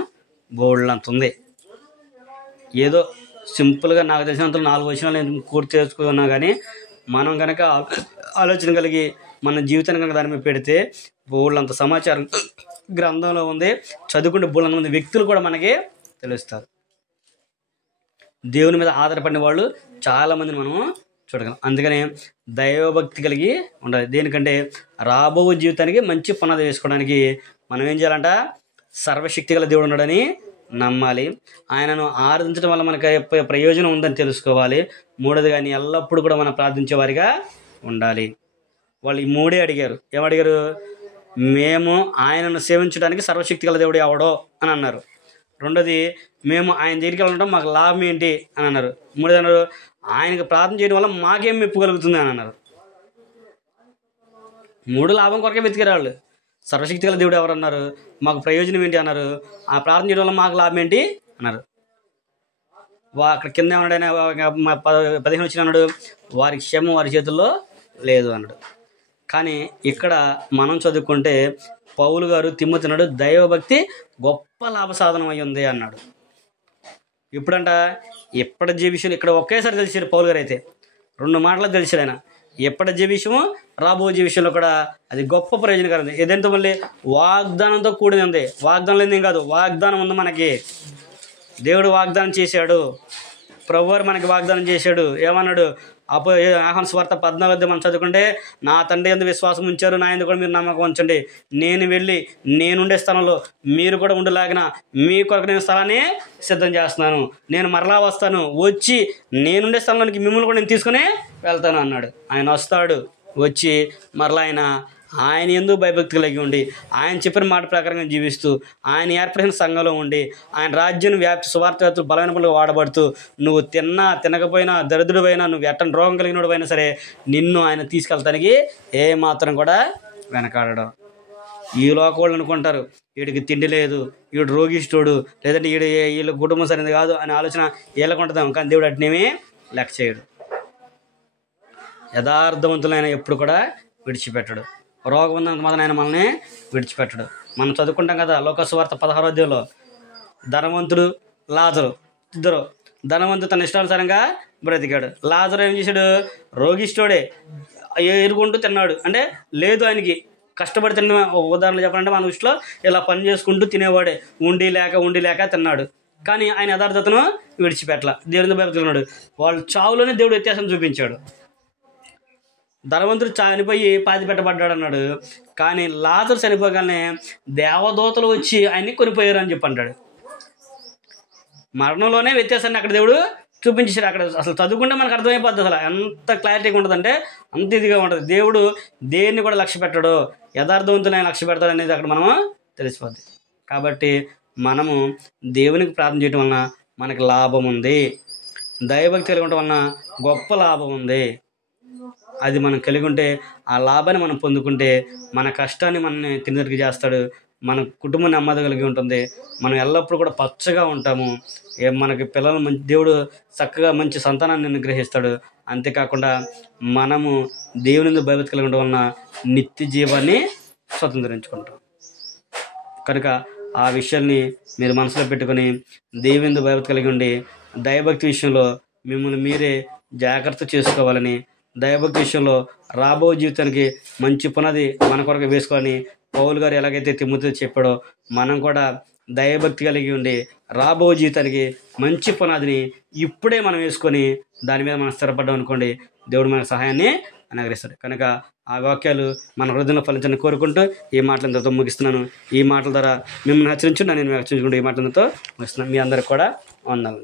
బోల్డంత ఉంది. ఏదో సింపుల్గా నాకు తెలిసినంత 4 వచనాలు నేను పూర్తి చేసుకున్నా, కానీ మనం కనుక ఆలోచన కలిగి మన జీవితాన్ని కనుక దాని మీద పెడితే బోల్డంత సమాచారం గ్రంథంలో ఉంది. చదువుకుంటే బోల్డంత మంది వ్యక్తులు కూడా మనకి తెలుస్తారు. దేవుని మీద ఆధారపడిన వాళ్ళు చాలామందిని మనము చూడగలం. అందుకనే దైవభక్తి కలిగి ఉండాలి. దేనికంటే రాబో జీవితానికి మంచి పునాది వేసుకోవడానికి మనం ఏం చేయాలంట, సర్వశక్తి గల దేవుడు ఉన్నాడని నమ్మాలి. ఆయనను ఆరాధించడం వల్ల మనకి ప్రయోజనం ఉందని తెలుసుకోవాలి. మూడోది కానీ ఎల్లప్పుడూ కూడా మనం ప్రార్థించే వారిగా ఉండాలి. వాళ్ళు ఈ 3 అడిగారు. ఏమడిగారు? మేము ఆయనను సేవించడానికి సర్వశక్తి గల దేవుడు ఎవడో అని అన్నారు. రెండోది, మేము ఆయన దగ్గరికి వెళ్ళడం మాకు లాభం ఏంటి అని అన్నారు. మూడోది అన్నారు, ఆయనకు ప్రార్థన చేయడం వల్ల మాకేం మెప్పు కలుగుతుంది అని అన్నారు. 3 లాభం కొరకే వెతికారు వాళ్ళు. సర్వశక్తి గల దేవుడు ఎవరు అన్నారు, మాకు ప్రయోజనం ఏంటి అన్నారు, ఆ ప్రార్థన చేయడం వల్ల మాకు లాభం ఏంటి అన్నారు. అక్కడ కింద ఏమన్నాడు ఆయన 15 వచ్చిన అన్నాడు, వారి క్షేమం వారి చేతుల్లో లేదు అన్నాడు. కానీ ఇక్కడ మనం చదువుకుంటే పౌలు గారు తిమ్మోతి అన్నాడు, దైవభక్తి గొప్ప లాభ సాధనం అయి ఉంది అన్నాడు. ఇప్పుడంట ఎప్పటి జీవిషయం ఇక్కడ ఒకేసారి తెలిసాడు పౌలు గారు అయితే 2 మాటలు తెలిసాడు ఆయన. ఎప్పటి జీవిషము రాబో జీవిషంలో కూడా అది గొప్ప ప్రయోజనకరం. ఏదైతే మళ్ళీ వాగ్దానంతో కూడింది ఉంది. వాగ్దానం లేనిదేం కాదు, వాగ్దానం ఉంది మనకి. దేవుడు వాగ్దానం చేశాడు, ప్రభువారు మనకి వాగ్దానం చేశాడు. ఏమన్నాడు, యోహాను సువార్త 14 మనం చదువుకుంటే, నా తండ్రి యందు విశ్వాసం ఉంచారు, నా యందు కూడా మీరు నమ్మకం ఉంచండి. నేను వెళ్ళి నేనుండే స్థలంలో మీరు కూడా ఉండలాగిన మీ కొరకు నేను స్థలాన్ని సిద్ధం చేస్తున్నాను. నేను మరలా వస్తాను, వచ్చి నేనుండే స్థలంలోనికి మిమ్మల్ని కూడా నేను తీసుకుని వెళ్తాను అన్నాడు. ఆయన వస్తాడు, వచ్చి మరలా ఆయన యందు భయభక్తి కలిగి ఉండి, ఆయన చెప్పిన మాట ప్రకారంగా జీవిస్తూ, ఆయన ఏర్పడిన సంఘంలో ఉండి, ఆయన రాజ్యం వ్యాప్తి సువార్త బలమైన పనులు వాడబడుతూ, నువ్వు తినకపోయినా దరిద్రుడైనా, నువ్వు ఎట్టని రోగం కలిగినోడు అయినా సరే, నిన్ను ఆయన తీసుకెళ్తానికి ఏ మాత్రం కూడా వెనకాడడం. ఈ లోకోళ్ళు అనుకుంటారు, వీడికి తిండి లేదు, వీడు రోగిష్ఠుడు, లేదంటే వీళ్ళ కుటుంబం సరైనది కాదు అనే ఆలోచన వీళ్ళకు ఉంటుందాం. కానీ దేవుడు అట్నేమీ లెక్క చేయడు. యథార్థవంతులైన ఎప్పుడు కూడా విడిచిపెట్టడు. రోగం ఉన్నంత మాత్రం ఆయన మనల్ని విడిచిపెట్టడు. మనం చదువుకుంటాం కదా లోకాసు వార్త 16వ అధ్యాయంలో, ధనవంతుడు లాజరు ఇద్దరు. ధనవంతుడు తన ఇష్టానుసారంగా బ్రతికాడు. లాజరు ఏం చేశాడు, రోగిష్ఠుడే, ఎరుగుంటూ తిన్నాడు. అంటే లేదు ఆయనకి కష్టపడి తిన్న. ఉదాహరణ చెప్పాలంటే మన దృష్టిలో ఇలా పని చేసుకుంటూ తినేవాడే, ఉండి లేక తిన్నాడు. కానీ ఆయన యథార్థతను విడిచిపెట్టల, దేవుని భయభక్తులు ఉన్నాడు. వాళ్ళు చావులోనే దేవుడు వ్యత్యాసం చూపించాడు. ధనవంతుడు చనిపోయి పాతి పెట్టబడ్డాడు అన్నాడు, కానీ లాజరు చనిపోగానే దేవదూతలు వచ్చి ఆయన్ని కొనిపోయారు అని చెప్పి అంటాడు. మరణంలోనే వ్యత్యాసాన్ని అక్కడ దేవుడు చూపించేశాడు. అక్కడ అసలు చదువుకుంటే మనకు అర్థమైపోద్ది, అసలు ఎంత క్లారిటీగా ఉంటుందంటే అంత ఇదిగా ఉంటుంది. దేవుడు దేన్ని కూడా లక్ష్య పెట్టాడు, యథార్థవంతులైన లక్ష్య పెడతాడు అనేది అక్కడ మనము తెలిసిపోద్ది. కాబట్టి మనము దేవునికి ప్రార్థన చేయడం వలన మనకి లాభం ఉంది. దైవభక్తి కలిగి ఉండటం వలన గొప్ప లాభం ఉంది. అది మనం కలిగి ఉంటే, ఆ లాభాన్ని మనం పొందుకుంటే, మన కష్టాన్ని మనల్ని తిరిగి చేస్తాడు. మన కుటుంబం నెమ్మది కలిగి ఉంటుంది. మనం ఎల్లప్పుడూ కూడా పచ్చగా ఉంటాము. మనకి పిల్లలు దేవుడు చక్కగా మంచి సంతానాన్ని అనుగ్రహిస్తాడు. అంతేకాకుండా మనము దేవుని భయభక్తి కలిగి ఉండడం వలన నిత్య జీవాన్ని స్వతంత్రించుకుంటాం. కనుక ఆ విషయాల్ని మీరు మనసులో పెట్టుకొని దేవుని భయభక్తి కలిగి ఉండి, దైవభక్తి విషయంలో మిమ్మల్ని మీరే జాగ్రత్త చేసుకోవాలని, దైవభక్తి విషయంలో రాబో జీవితానికి మంచి పునాది మన కొరకు వేసుకోవాలని పౌలు గారు ఎలాగైతే తిమ్మోతితో చెప్పాడో, మనం కూడా దైవభక్తి కలిగి ఉండి రాబో జీవితానికి మంచి పునాదిని ఇప్పుడే మనం వేసుకొని దాని మీద మనం స్థిరపడ్డాం అనుకోండి, దేవుడు మన సహాయాన్ని అనుగ్రహిస్తాడు. కనుక ఆ వాక్యాలు మన హృదయంలో ఫలించాలని కోరుకుంటూ ఈ మాటలతో ముగిస్తున్నాను. ఈ మాటల ద్వారా మిమ్మల్ని హెచ్చరించు, నేను హెచ్చరించుకుంటూ ఈ మాటలతో ముగిస్తున్నాను. మీ అందరికి కూడా వందనాలు.